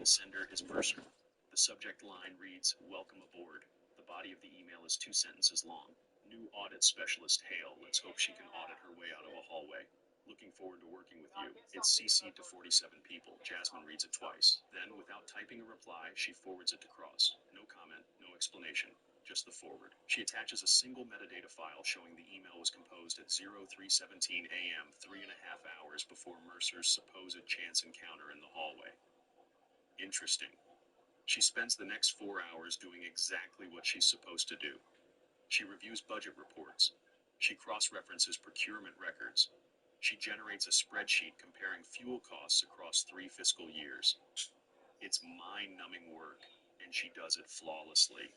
The sender is Mercer. The subject line reads, "Welcome aboard." The body of the email is 2 sentences long. New audit specialist Hale. Let's hope she can audit her way out of a hallway. Looking forward to working with you. It's CC'd to 47 people. Jasmine reads it twice. Then, without typing a reply, she forwards it to Cross. No comment, no explanation, just the forward. She attaches a single metadata file showing the email was composed at 03:17 a.m., 3.5 hours before Mercer's supposed chance encounter in the hallway. Interesting. She spends the next 4 hours doing exactly what she's supposed to do. She reviews budget reports. She cross-references procurement records. She generates a spreadsheet comparing fuel costs across 3 fiscal years. It's mind-numbing work, and she does it flawlessly.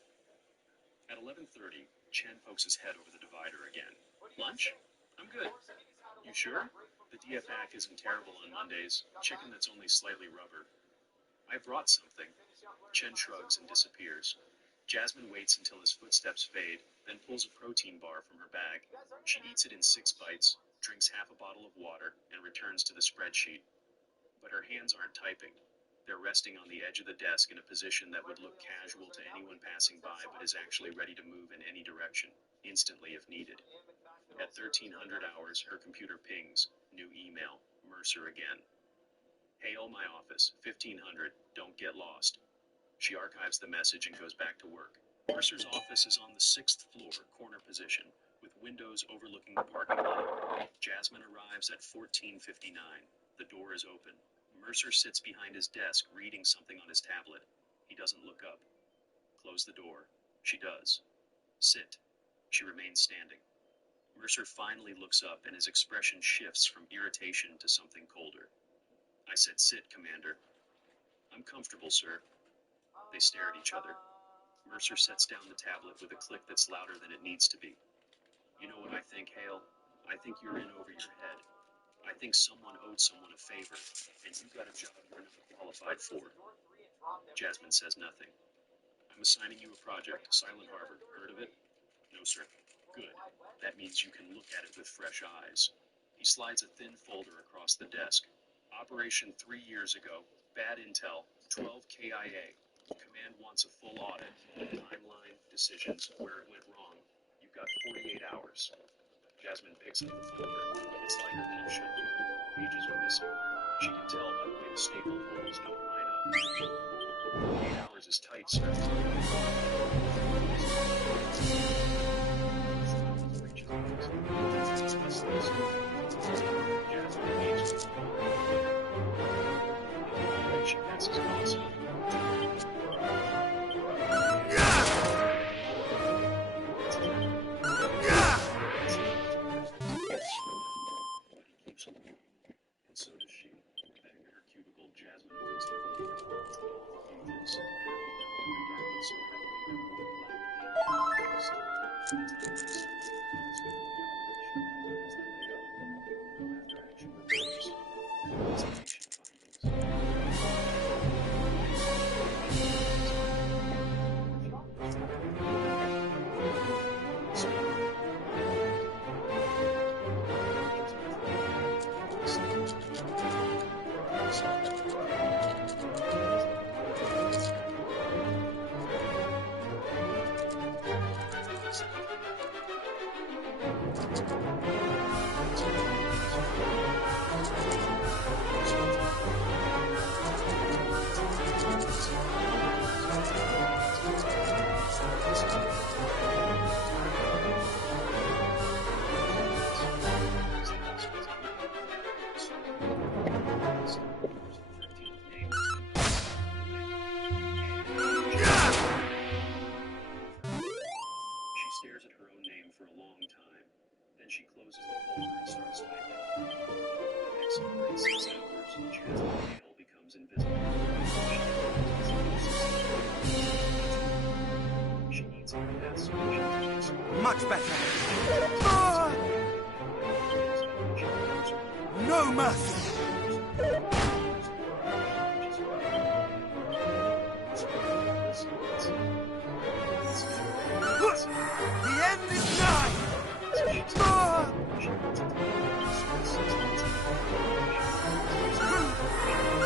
At 11:30, Chen pokes his head over the divider again. Lunch? I'm good. You sure? The DFAC isn't terrible on Mondays. Chicken that's only slightly rubber. I brought something. Chen shrugs and disappears. Jasmine waits until his footsteps fade, then pulls a protein bar from her bag. She eats it in 6 bites, drinks half a bottle of water, and returns to the spreadsheet. But her hands aren't typing. They're resting on the edge of the desk in a position that would look casual to anyone passing by, but is actually ready to move in any direction, instantly if needed. At 1300 hours, her computer pings. New email. Mercer again. Hale, my office. 1500. Don't get lost. She archives the message and goes back to work. Mercer's office is on the 6th floor, corner position, with windows overlooking the parking lot. Jasmine arrives at 14:59. The door is open. Mercer sits behind his desk, reading something on his tablet. He doesn't look up. Close the door. She does. Sit. She remains standing. Mercer finally looks up, and his expression shifts from irritation to something colder. I said sit, Commander. I'm comfortable, sir. They stare at each other. Mercer sets down the tablet with a click that's louder than it needs to be. You know what I think, Hale? I think you're in over your head. I think someone owed someone a favor, and you got a job you're not qualified for. Jasmine says nothing. I'm assigning you a project, Silent Harbor. Heard of it? No, sir. Good. That means you can look at it with fresh eyes. He slides a thin folder across the desk. Operation 3 years ago. Bad intel. 12 KIA. Command wants a full audit. Timeline, decisions, where it went wrong. You've got 48 hours. Jasmine picks up the folder. It's lighter than it should be. Pages are missing. She can tell by the way the staple holes don't line up. 8 hours is tight, sir. Jasmine leaves. She passes boss. And so does she. Back in her cubicle, Jasmine opens the folder. Pages, half redacted so heavily that more black ink is used. The time is set. The operation is that they owe. No after action reports. No investigation findings. much better. Ah! No mercy. The end is nigh. Ah!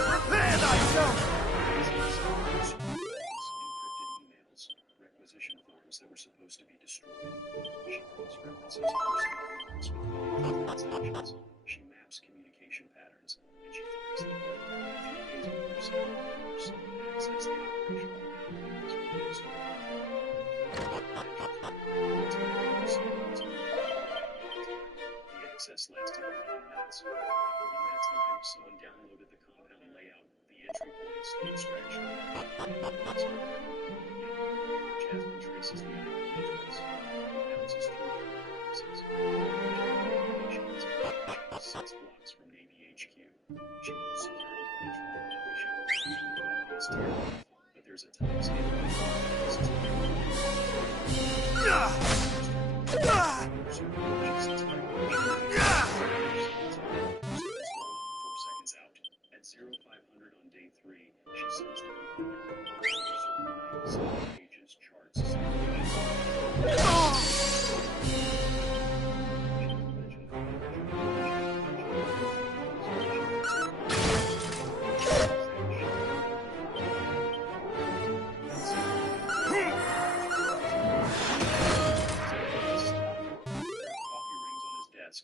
Prepare thyself. Encrypted emails, requisition forms that were supposed to be destroyed. She cross-references personal records with financial transactions. She maps communication patterns, and she finds that 3 days before someone access the operational manuals for the next week. The access lasted 11 minutes. In that time, someone downloaded the compound layout, the entry points, the extraction Jasmine traces the IP address, bounces through the boxes, 6 blocks from Navy HQ. She pulls security footage from the coffee shop. The quality is terrible, but there's a timestamp. Seconds out. At 0500 on day 3, she sends the pages, charts,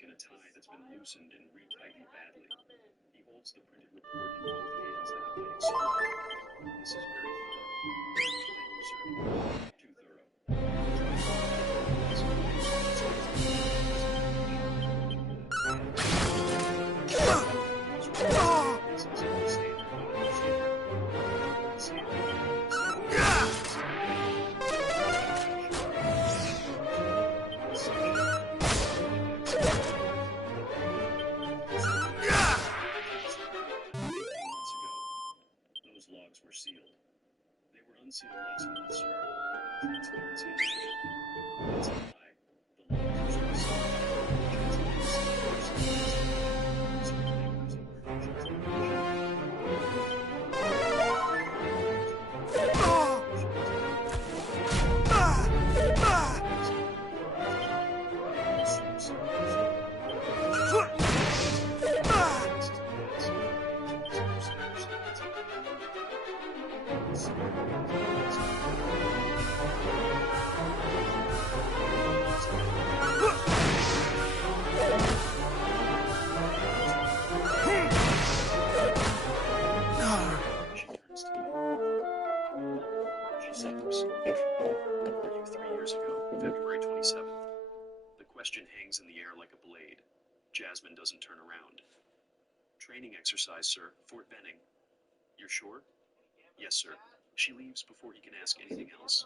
in a tie that's been loosened and retightened badly. He holds the printed report in both hands like a big sword. This is very thorough. Thank you, sir. Too thorough. Were sealed. They were unsealed last month, sir. Transparency initiative. It's a lie. The logs are still sealed. February 27th. The question hangs in the air like a blade. Jasmine doesn't turn around. Training exercise, sir. Fort Benning. You're sure? Yes, sir. She leaves before he can ask anything else.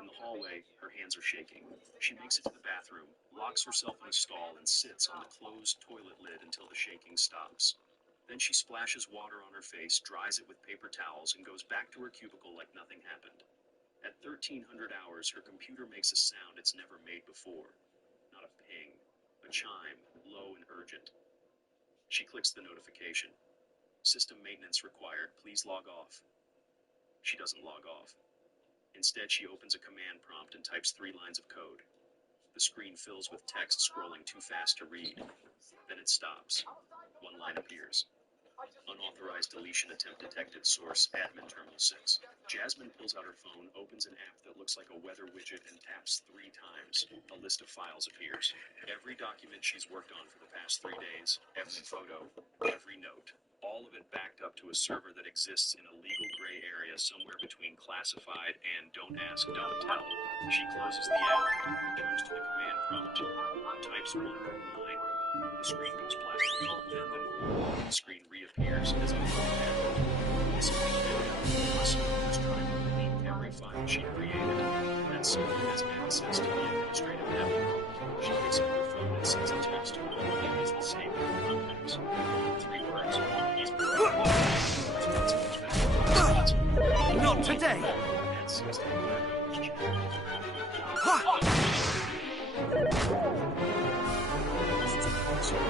In the hallway, her hands are shaking. She makes it to the bathroom, locks herself in a stall, and sits on the closed toilet lid until the shaking stops. Then she splashes water on her face, dries it with paper towels, and goes back to her cubicle like nothing happened. At 1300 hours, her computer makes a sound it's never made before. Not a ping, a chime, low and urgent. She clicks the notification. System maintenance required, please log off. She doesn't log off. Instead, she opens a command prompt and types 3 lines of code. The screen fills with text scrolling too fast to read. Then it stops. 1 line appears. Unauthorized deletion attempt detected. Source, admin terminal 6. Jasmine pulls out her phone, opens an app that looks like a weather widget, and taps 3 times. A list of files appears. Every document she's worked on for the past 3 days, every photo, every note. All of it backed up to a server that exists in a legal gray area somewhere between classified and don't ask, don't tell. She closes the app, turns to the command prompt, types 1 more line. The screen goes black. Then the normal login screen reappears as a This someone who's trying to delete every file she created, and that someone has access to the administrative network. She picks up her phone and sends a text to all of his and saved her contacts. 3 words. He's Not today! At 16 hours, Suspended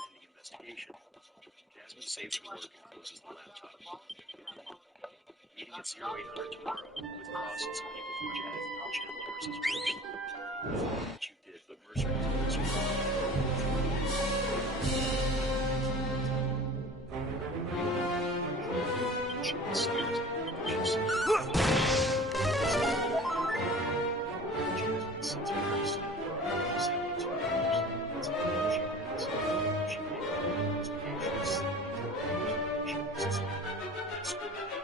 pending investigation. Jasmine saves her work and closes the laptop. Meeting at 0800 tomorrow with Cross and some people from Chandler versus Rich. I don't know what you did, but Mercer doesn't respect She stares at him. She says, Jasmine sits very still. 72 hours. That's how long she has. She made her investigation 74 hours. She was suspended, escorted out,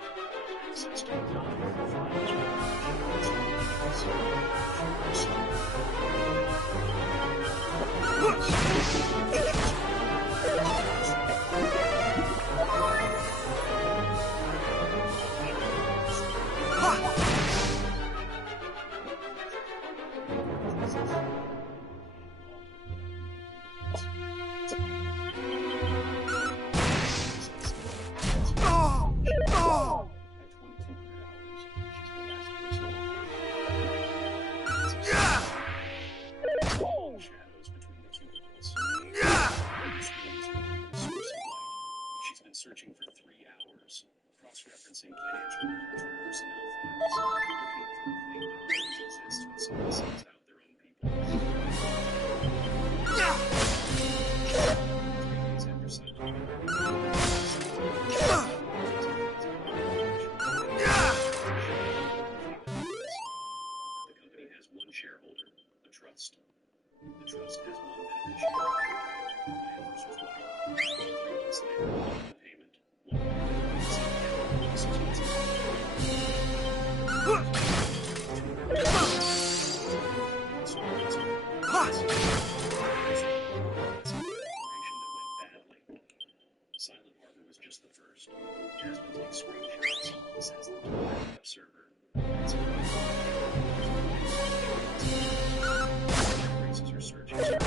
access to the confidential files. She's been searching for 3 hours, cross-referencing financial records from personnel files, looking for the thing that always exists when someone sells out their own people. 3 days after signing the company has one shareholder, a trust. The trust has one beneficiary. My Mercer's wife. 3 months later, the payment. 1 million, 6 months Silent Harbor was just the first. Jasmine takes screenshots, sends them to the backup server. Traces her search history.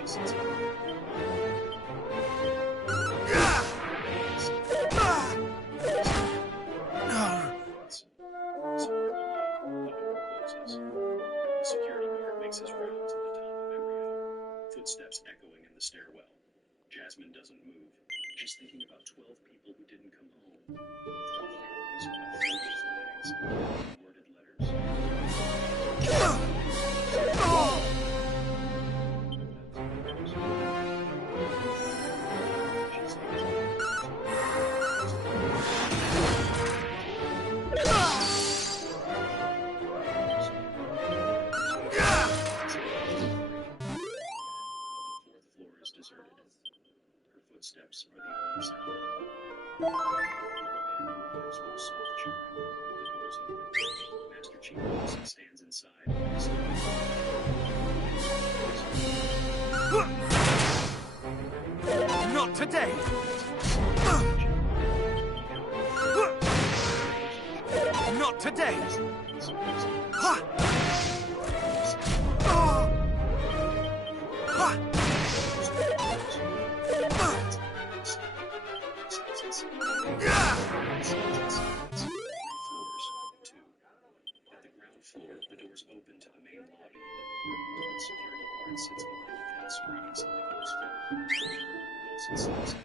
She sits up. The security guard makes his rounds at the top of every hour, footsteps echoing in the stairwell. Jasmine doesn't move. She's thinking about 12 people who didn't come home. 12 families who got folded flags and carefully worded letters. Footsteps are the only sound. The elevator arrives with a soft chime. The doors open. Master Chief Wilson stands inside. Not today! Not today! The doors open to the main lobby. The security guard sits behind a desk reading something on his phone. Wilson steps out.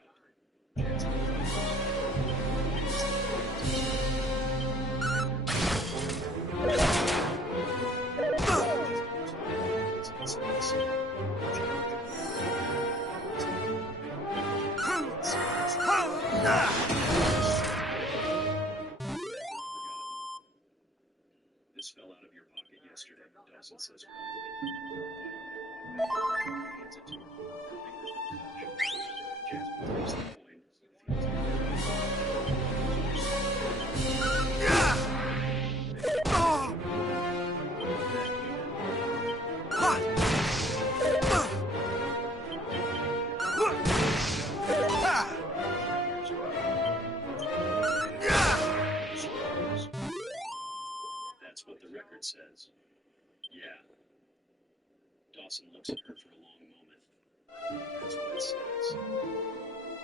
This fell out of your pocket yesterday, Dawson says quietly. Hands it to her. Her fingers don't touch. Jasmine takes the coin, feels That's what the record says. Yeah. Dawson looks at her for a long moment. That's what it says.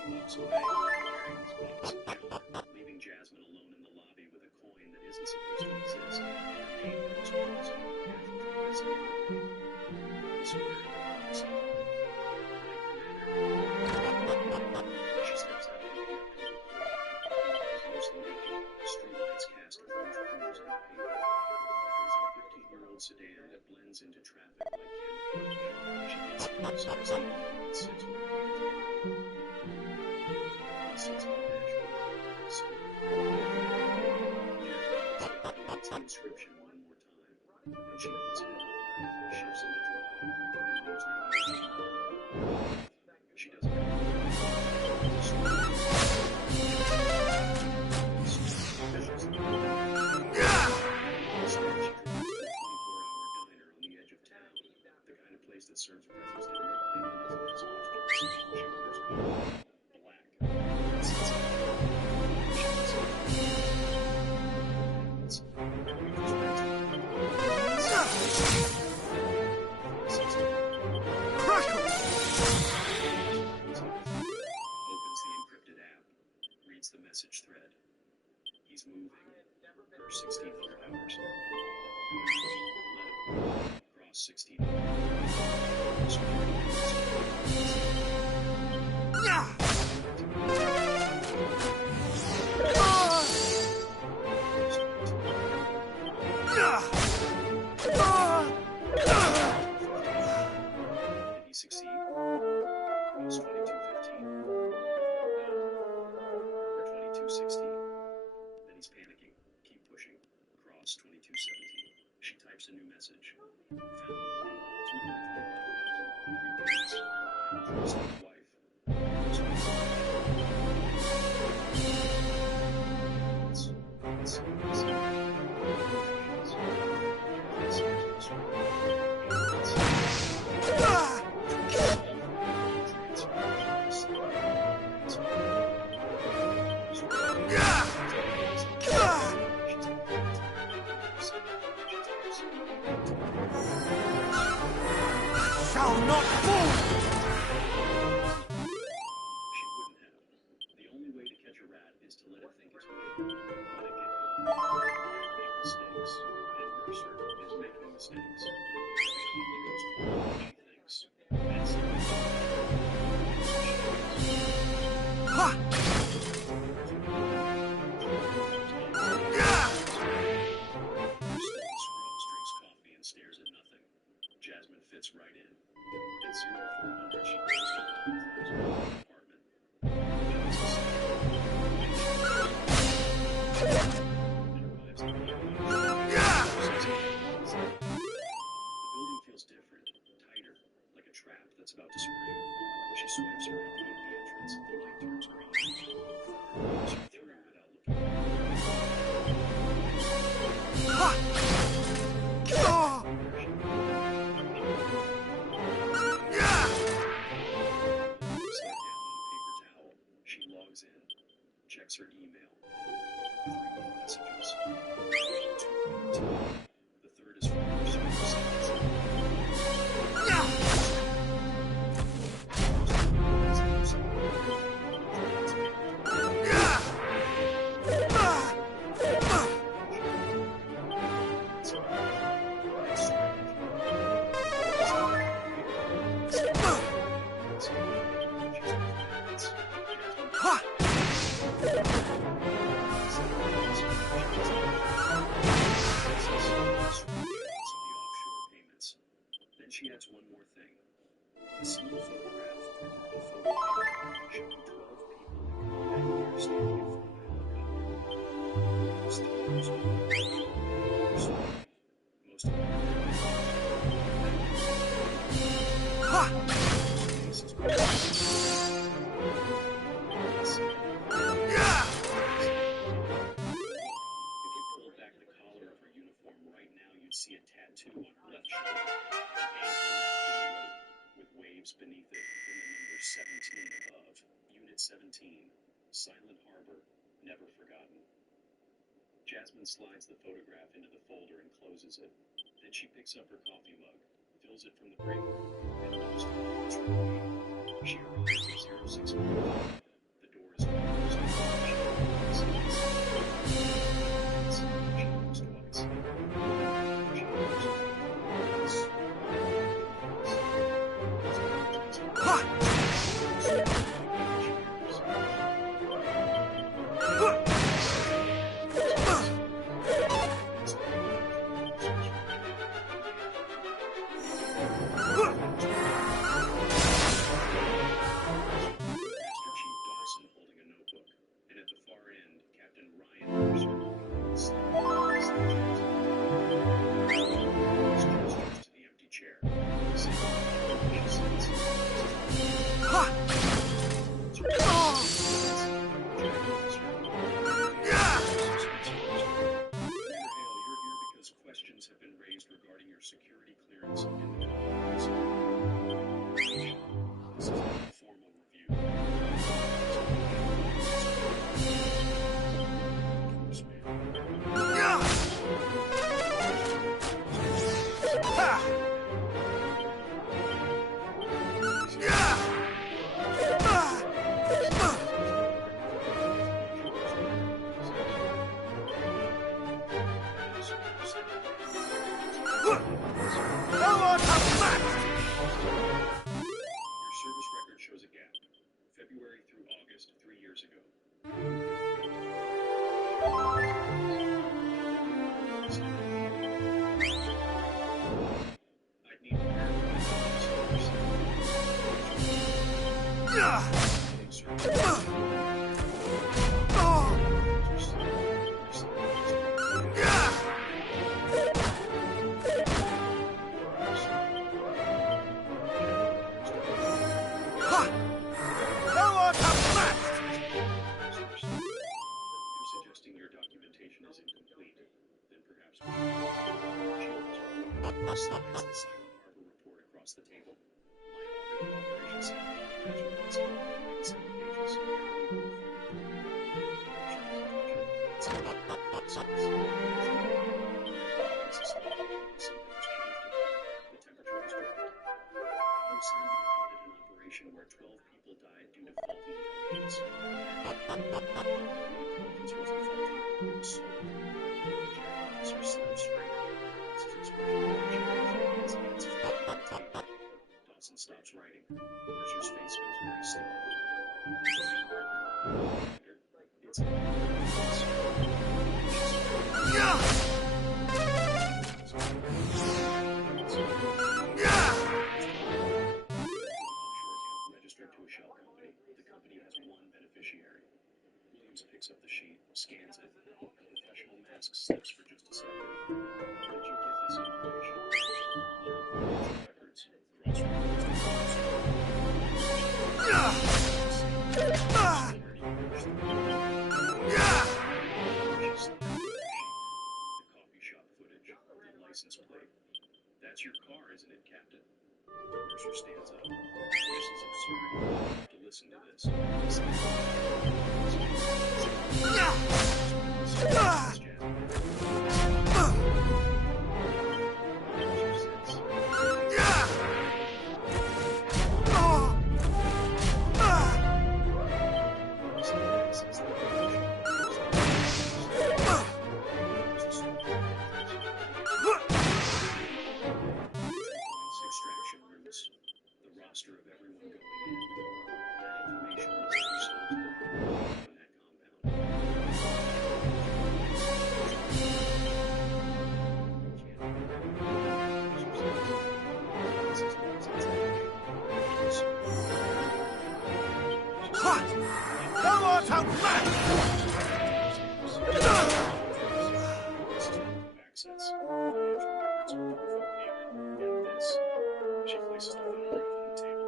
He walks away, carrying his box of junk, leaving Jasmine alone in the lobby with a coin that isn't supposed to exist and a name that was She steps out of the window. Mostly naked, streetlights cast a large bruise on the pavement. There's a 15-year-old sedan that blends into traffic like camouflage. She gets close to the steering wheel and sits with her hands on the wheel. He sits on the dashboard. So, it's the inscription one more time. Then she puts it in the flag, shifts into drive, and leaves the engine on. She doesn't have that serves breakfast at midnight and is next to she wears black. Opens the encrypted app, reads the message thread. He's moving. Her 1600 hours. Cross 16. Did he succeed? Cross 2215. Or 2216. Then he's panicking. Keep pushing. Cross 2217. She types a new message. Found 225,000. 3 days. Trust his wife. Shall not fall! She wouldn't have. The only way to catch a rat is to let it think it's winning. Let it get caught. Make mistakes. And Mercer is making mistakes. She goes forward when she thinks. That's it. Ha! Drinks coffee and stares at nothing. Jasmine fits right in. At 0400, she goes to the apartment. The building feels different, tighter, like a trap that's about to spring. She swipes her ID at the entrance. The light turns green. She through without looking. Ha! Ah! Upside down on a paper towel, she logs in, checks her email. 3 messages. 2. The third is from her service. Ha! Then she adds one more thing. A single photograph printed on photo paper showing 12 people in combat gear standing in front of a helicopter. Most of them are smiling. Most of them Ha! faces were If you pulled back the collar of her uniform right now, you'd see a tattoo on her left shoulder. With waves beneath it and the number 17 above. Unit 17, Silent Harbor, never forgotten. Jasmine slides the photograph into the folder and closes it. Then she picks up her coffee mug, fills it from the break room, and walks to the control room. She arrives at 0645. The door is closed. She looks twice. Master Chief Dawson holding a notebook, and at the far end, Captain Ryan Mercer gestures to the empty chair. Commander Hale, you're here because questions have been raised regarding your security clearance in the office. This is a formal review. Your service record shows a gap. February through August, 3 years ago. I'd need to You're suggesting your documentation is incomplete. Then perhaps we should the Silent Harbor report across the table. My operations center has requested 97 pages. The temperature has dropped. You signed the audit an operation where 12 people died due to faulty intelligence. Intelligence wasn't faulty, it was solid. Officer slammed straight. This is expression his hands flat on the table. Dawson stops writing. Mercer's face goes very still. It's registered to a shell company. The company has one beneficiary. Williams picks up the sheet, scans it. A professional mask slips for just a second. Where did you get this information? Records. The coffee shop footage, the license plate. That's your car, isn't it, Captain? Mercer stands up. This is absurd. You have to listen to this. Extraction rooms. The roster of everyone going in. That information is sold to the public in that What? Thou art outmatched! Access. Get this. She places the photograph on the table.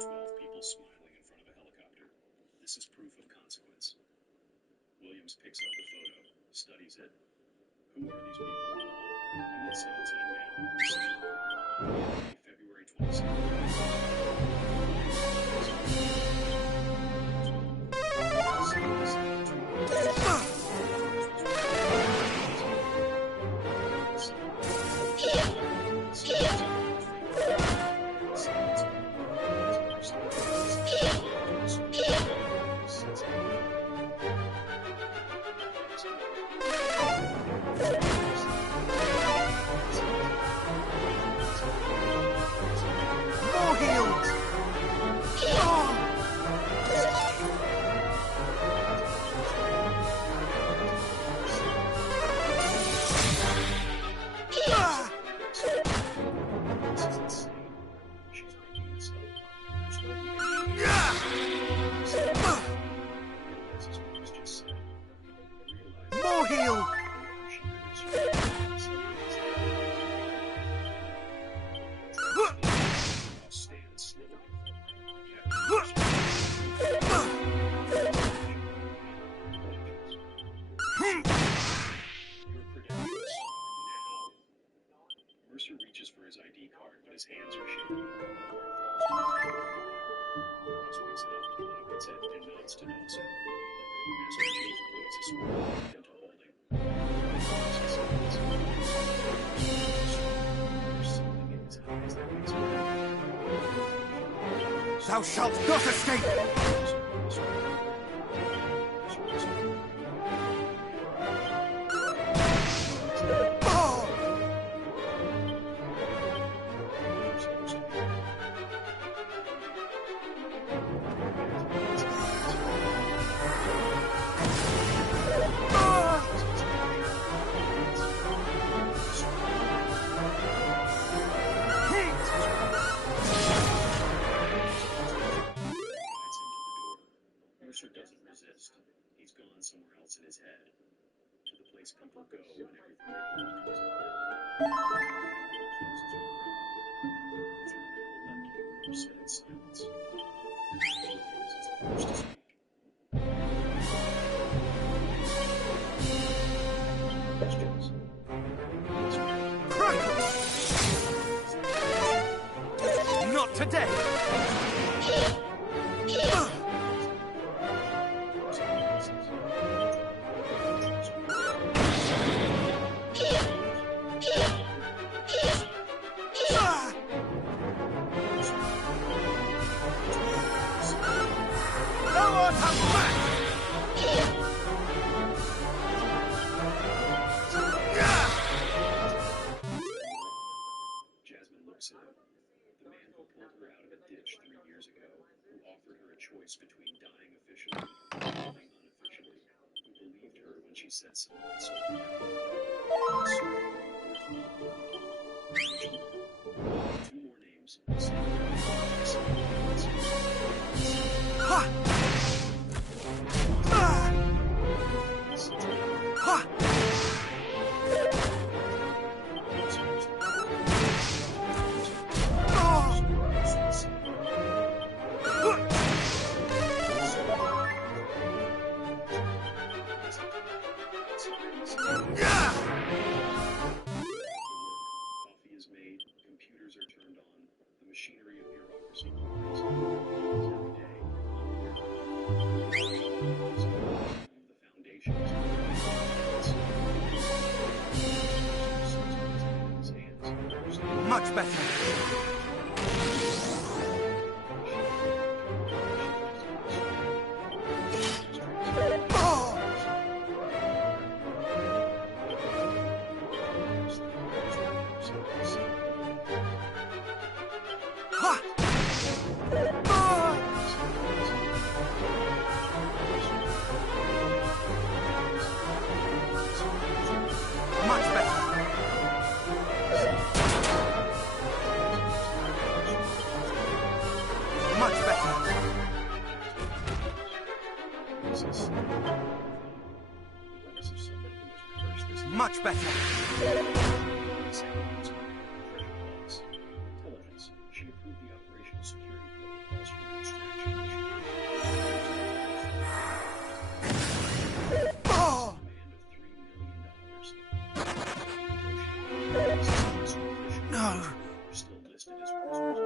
12 people smiling in front of a helicopter. This is proof of consequence. Williams picks up the photo, studies it. Who are these people? Unit 17 male. February More heels! to know so. Master Chief points a small hand into holding. There's something in his eyes that makes me Thou shalt not escape! Mercer doesn't resist. He's gone somewhere else in his head. To the place people go when everything they love comes apart. The three people left Mercer in silence. Williams is the first to speak. Questions? Not today! Thou art outmatched! Jasmine looks at him. The man who pulled her out of a ditch 3 years ago, who offered her a choice between dying officially and dying unofficially, who believed her when she said someone so. Two more names. Ha! Ah! Ha! Yeah! Coffee is made, computers are turned on, the machinery of bureaucracy runs. Every day, the foundations. Much better. Oh! Ha! Ah! Much better. Much better. Much better. Intelligence. She approved the operational security protocols for the extraction mission. Oh! No. Still listed as prisoners.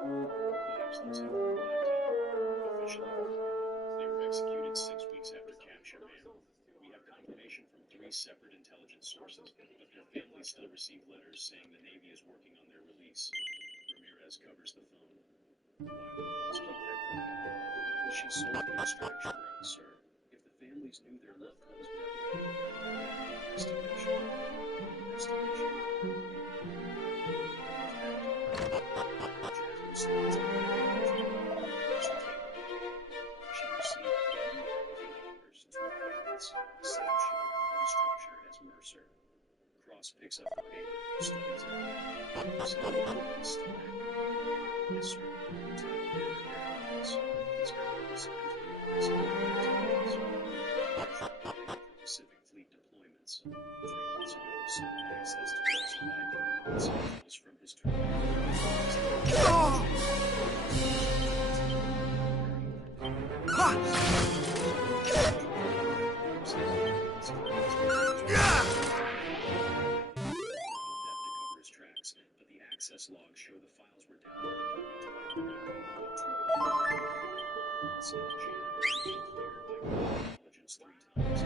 Williams lets him laptop. Officially, they were executed 6 weeks after capture, ma'am. We have confirmation from 3 separate intelligence sources, but their families still receive letters saying the Navy is working on their release. Ramirez covers the phone. Why would the boss keep that quiet? Because she sold the extraction route, sir. If the families knew their loved ones were dead, investigation. Jasmine stands up. She received $1,000 to Ramirez, same shareholding structure as Mercer. Cross picks up the paper, studies it. Is still active. Yes, sir. Lieutenant Commander Barron's. He's currently assigned to the office of Pacific Fleet deployments. 3 months ago, someone accessed classified materials from his terminal. Oh! Ha! Yeah! But the access logs show the files were downloaded during a time when he was 2 months in January. intelligence 3 times.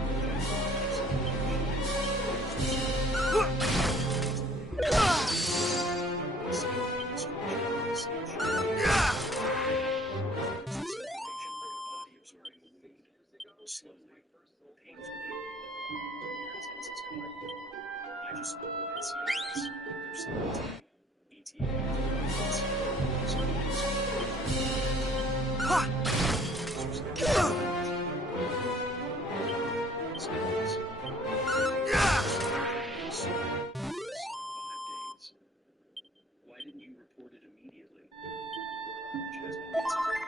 Slowly, painfully, irritants is gone. I just know that NCIS, their science wing, ETA, Why didn't you report it immediately? Jasmine answers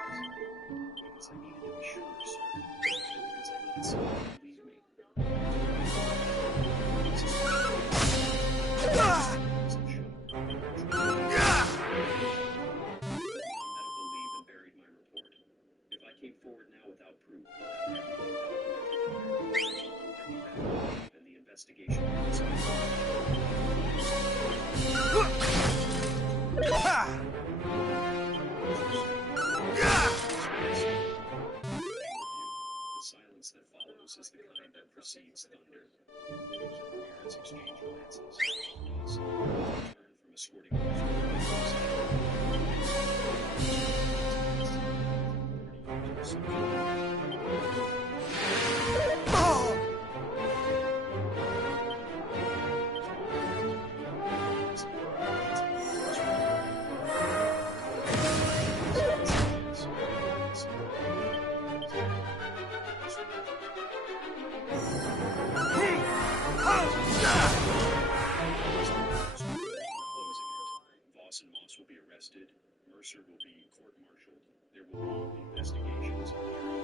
because I needed to be sure, sir. Because I needed someone to believe me. Medical leave and buried my report. If I came forward now without proof, and the investigation the silence that follows is the kind that precedes thunder. Parents exchange glances. Return from escorting Voss and Moss will be arrested. Mercer will be court-martialed. There will be investigations and hearings.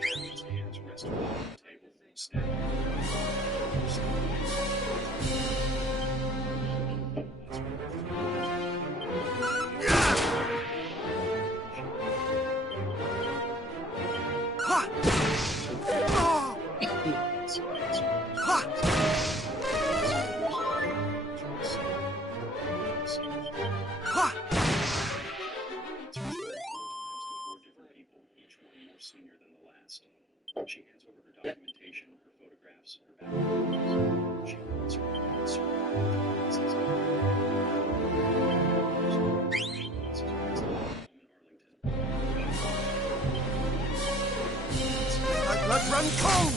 Jasmine's hands rest on the table. Senior than the last. She hands over her documentation, her photographs, her background. She holds her answer. My blood run cold!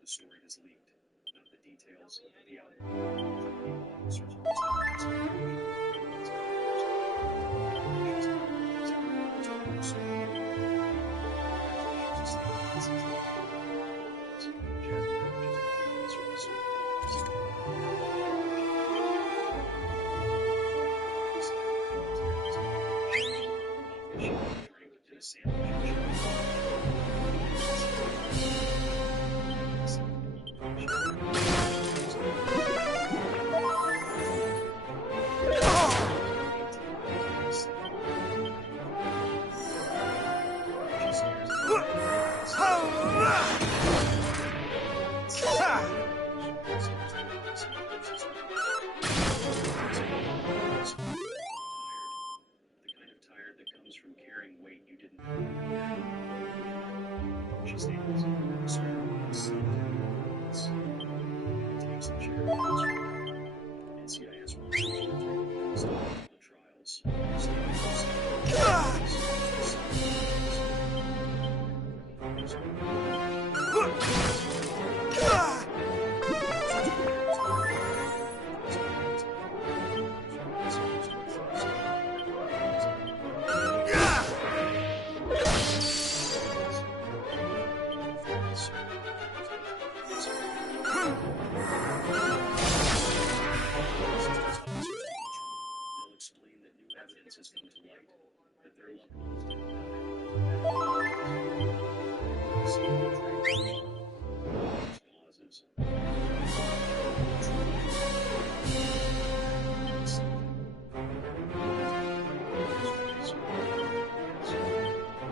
The story has leaked, not the details, the outcome. She stands, takes the chair, NCIS trials,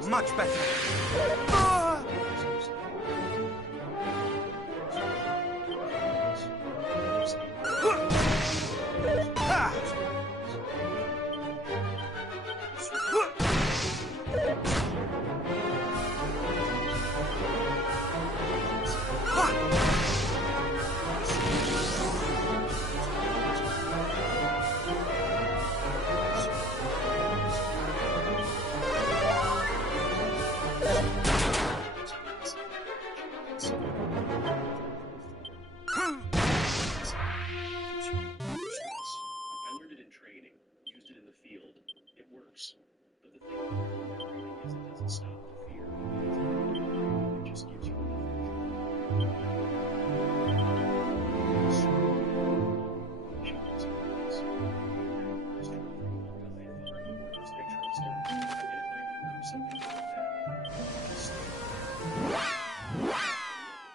Much better. Ah! Ha! I learned it in training, used it in the field. It works. But the thing about remembering is it doesn't stop the fear. It just gives you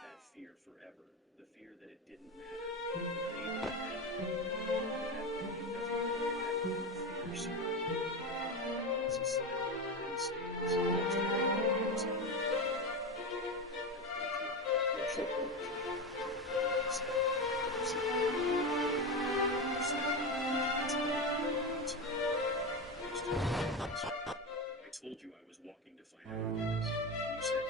that fear forever. The fear that it didn't matter. I told you I was walking to find out this, and you said,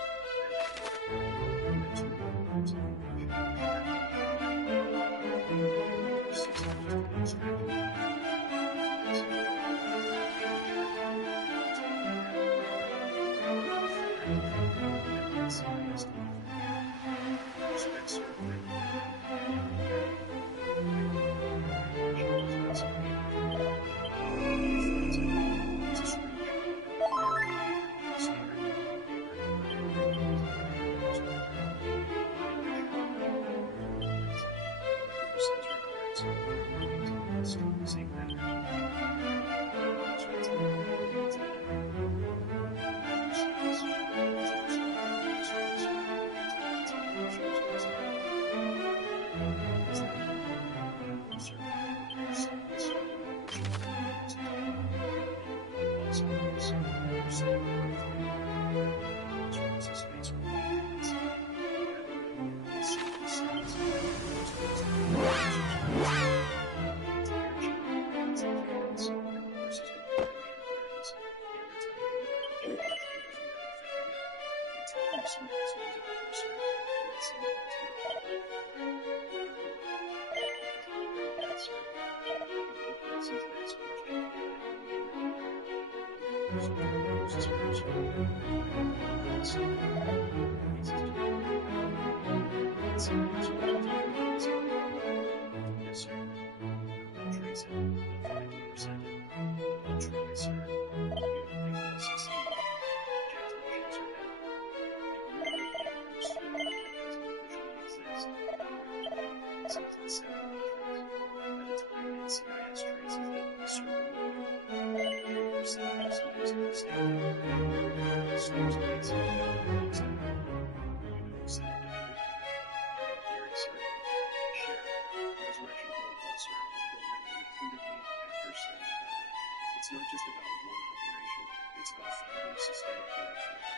It's not just about one operation, it's about finding systemic connection.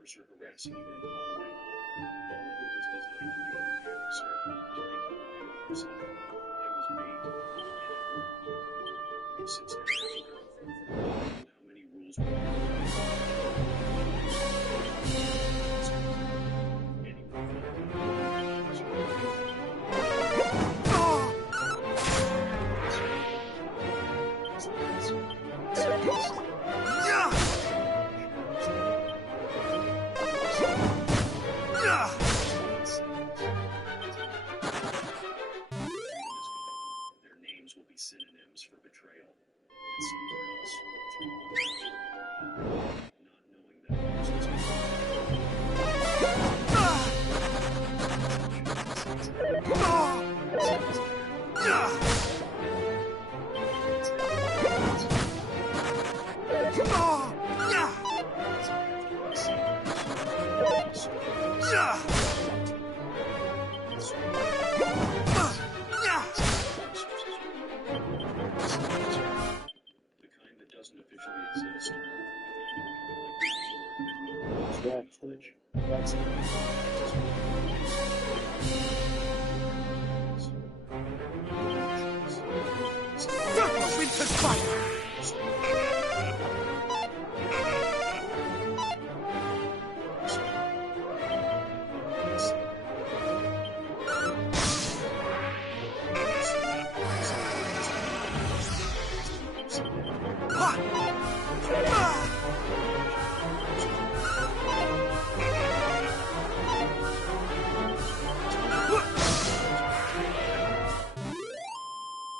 Mercer harassing you in the hallway. All of it was designed to give you panic, sir, to make you abandon yourself. I was bait, and it worked. He sits there how many rules were their names will be synonyms for betrayal. And somewhere else, not knowing that The kind that doesn't officially exist. That's Double Winter's Fire!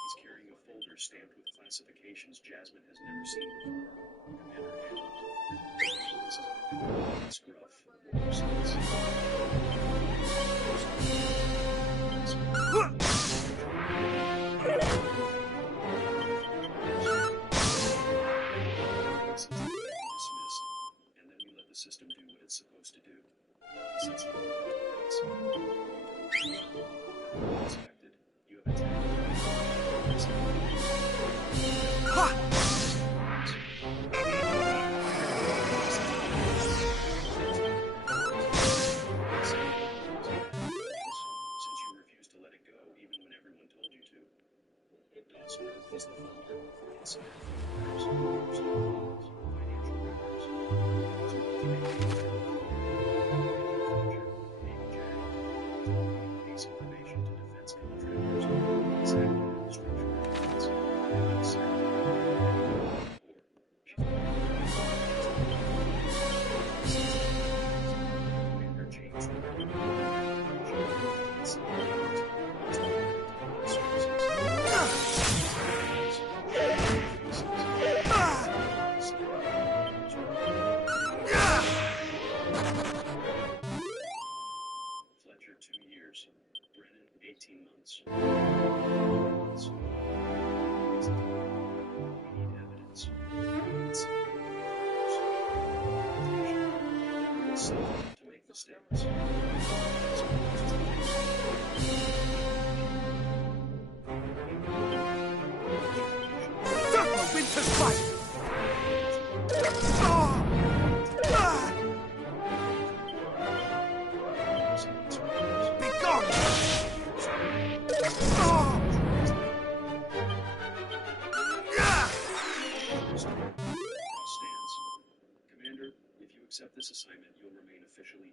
He's carrying a folder stamped with classifications Jasmine has never seen before. Commander Hammond. Scruff. Dismissed, and then we let the system do what it's supposed to do. Since you expected, you have attacked. Since you refused to let it go, even when everyone told you to. Dawson is the folder. Inside photographs, financial records, case information to defense contractors, exactly structure records, Commander James Fletcher, 2 years. Brennan, 18 months. We need evidence. It's safe to make mistakes. Double Winter's Fire! Be gone! Stands. Commander, if you accept this assignment, you'll remain officially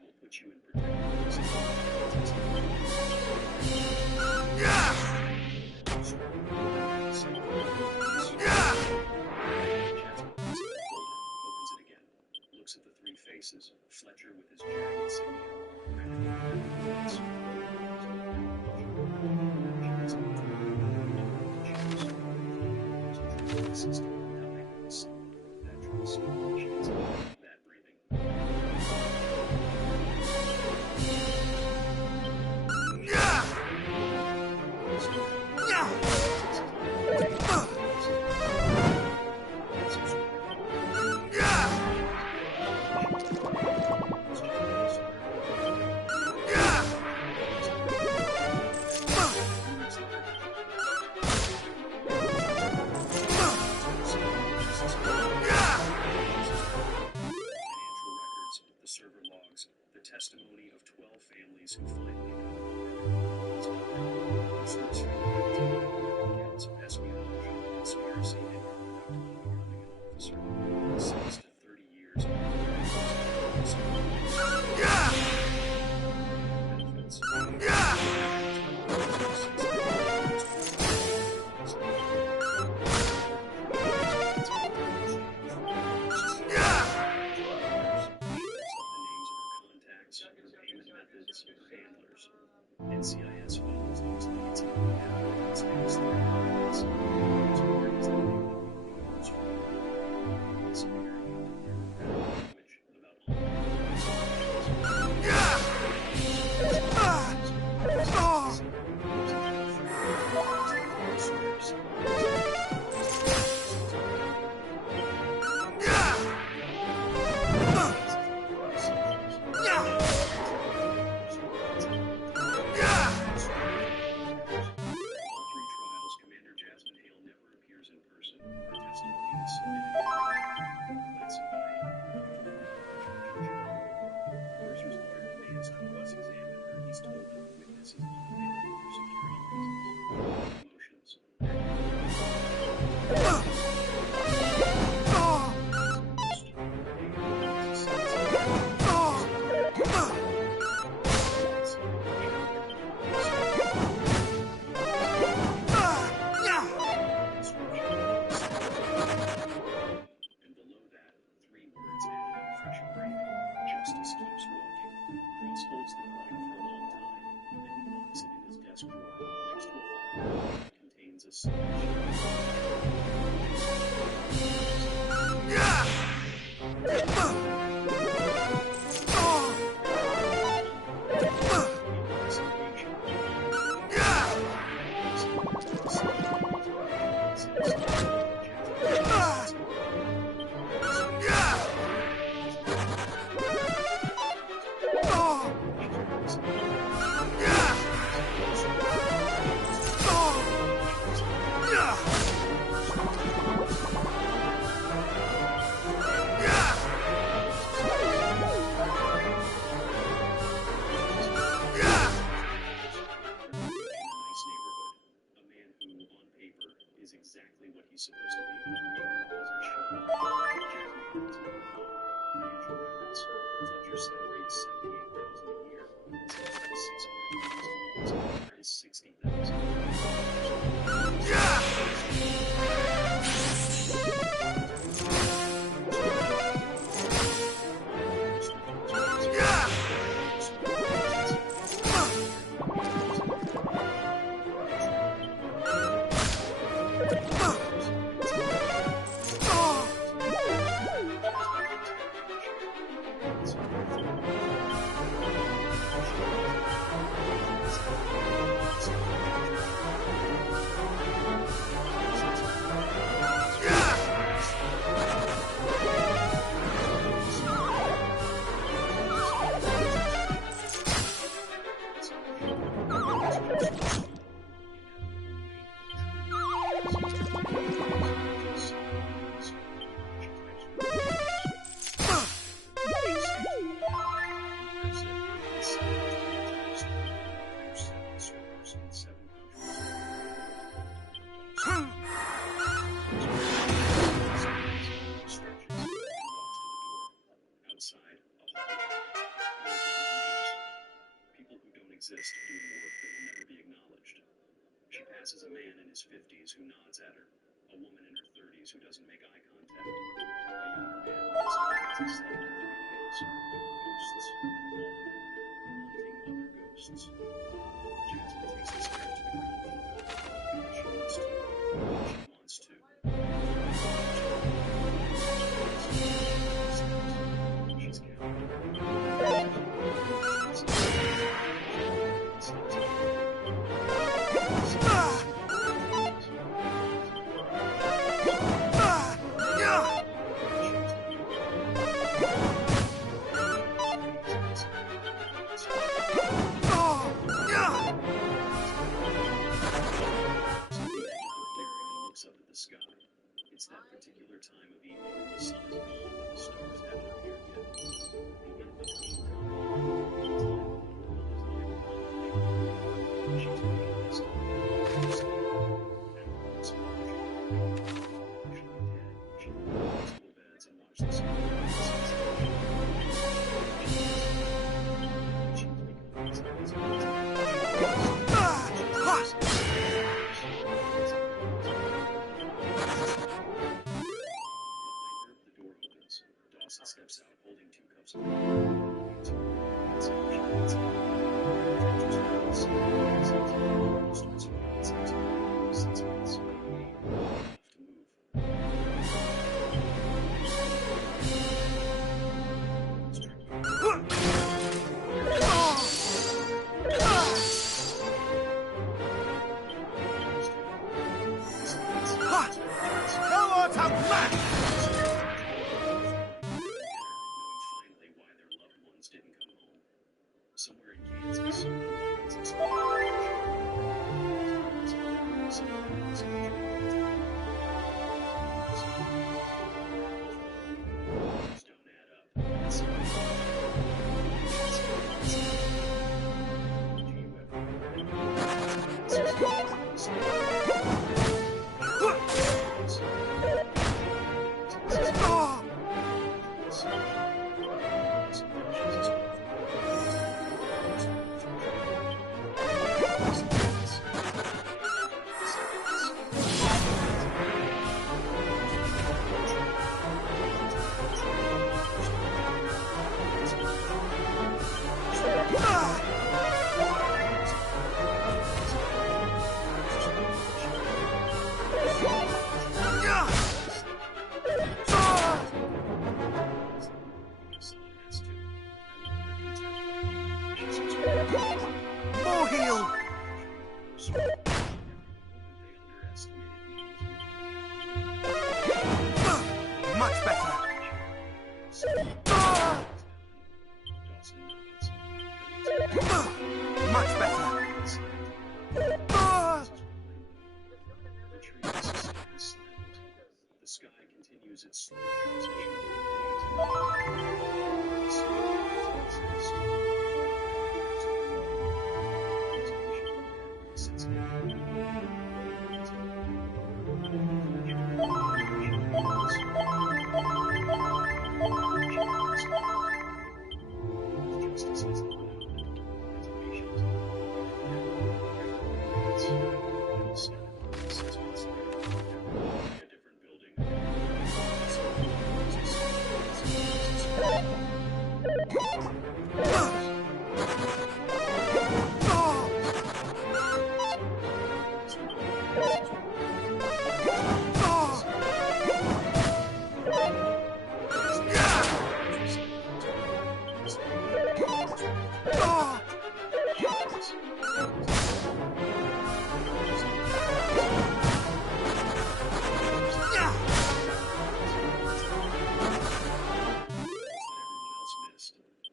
will put you in protective opens it again. Looks at the 3 faces. Fletcher with his jag insignia. System. That trust. That breathing. Financial records, the server logs, the testimony of 12 families who finally counts of espionage, conspiracy, and becoming an officer. 6 to 30 years. NCIS follows those leads and space which about Exactly what he's supposed to be. Doesn't show up. Jackie Burns never filed financial records. Fletcher's salary is $78,000 a year. His income is $600,000. His daughter is exist doing work that will never be acknowledged. She passes a man in his 50s who nods at her, a woman in her 30s who doesn't make eye contact, a younger man who hasn't slept in 3 days. Ghosts, all of them, hunting other ghosts. Jasmine takes the stairs to the ground floor because she wants to. She wants to. She's counting. It's that particular time of evening when the sun is gone and the stars haven't appeared yet. And in between time, the time when the world is like a she's realized and once watched she did. She lay in hospital beds and watched the sun rise. She was becoming Dawson steps out holding 2 cups of somewhere in Kansas, lions explode. Don't add up. Heal! So, they underestimated me. Much better! Dawson nods. Much better! The tree is silent. The sky continues its slow transition. Justice is allowed. It's patient. A different building.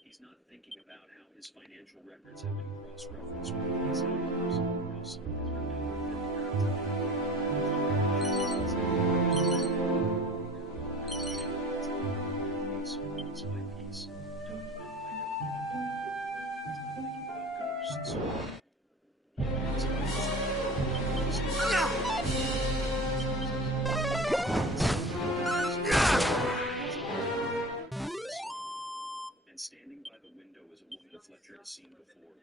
He's not thinking about how his financial records have been cross-referenced with his outcomes, how some of them have been piece by piece, done by He's not thinking about ghosts. And standing by the window is a woman Fletcher has seen before.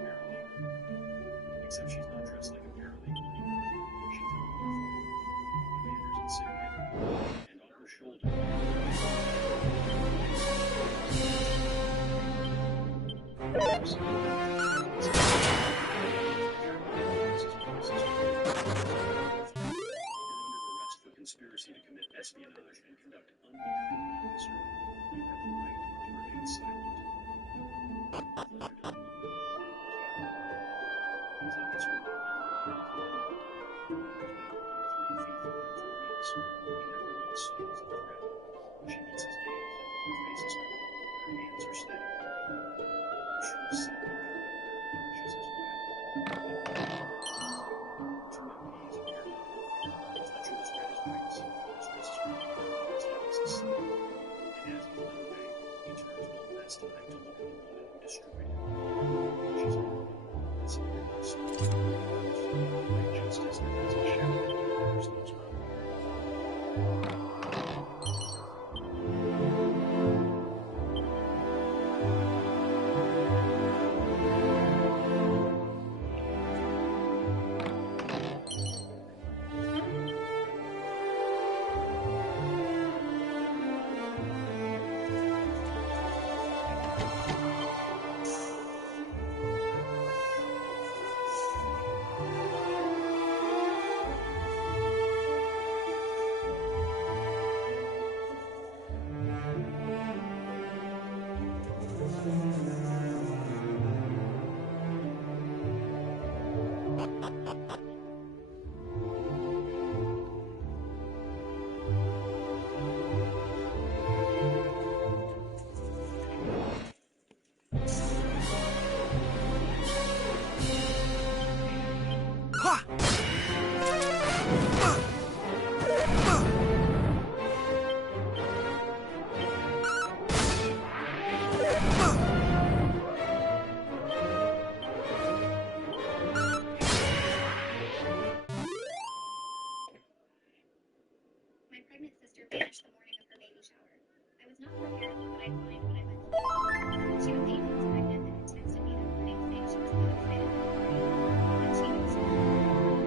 Paralegal. Except she's not dressed like a paralegal. She's in uniform, commander's insignia, and on her shoulder. Conspiracy to commit espionage and conduct unbecoming officer, you have the right to remain silent. His eyes were between 3 feet from him for weeks. He never once saw it as a threat. She meets his gaze. Her face is calm. Her hands are steady. You should have seen me coming there, she says quietly. Two MPs appear now. Fletcher was red as rice. His wrists were his hands as sleep. And as he led away, he turns one last time to look at the woman who destroyed him. She's gone. It's a weird story. Like justice that has a shadow that covers those moments. My pregnant sister vanished the morning of her baby shower. I was not prepared for what I'd find when I went home. She was 8 months pregnant and had texted me that morning saying she was not excited for the party, and she knew soon.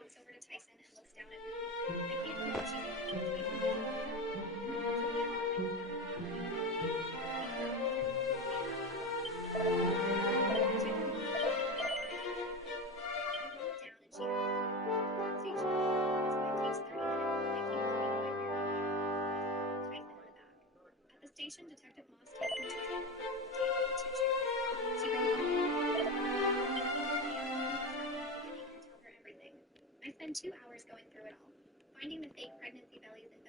walks over to Tyson and looks down at him. I can't hear what she's saying, but Tyson gets up and then holds her hand behind his back, covering his eyes. Tyson moves her hand away from my hand. I roll it down and she asks me to follow her to the station. This ride takes 30 minutes and I keep looking in my rearview mirror. I see Tyson in the back. At the station, Detective Moss takes me to the table in front of the table with 2 chairs. She brings me in and I start from the beginning and tell her everything. I spend 2 hours going through it all, finding the fake pregnancy bellies in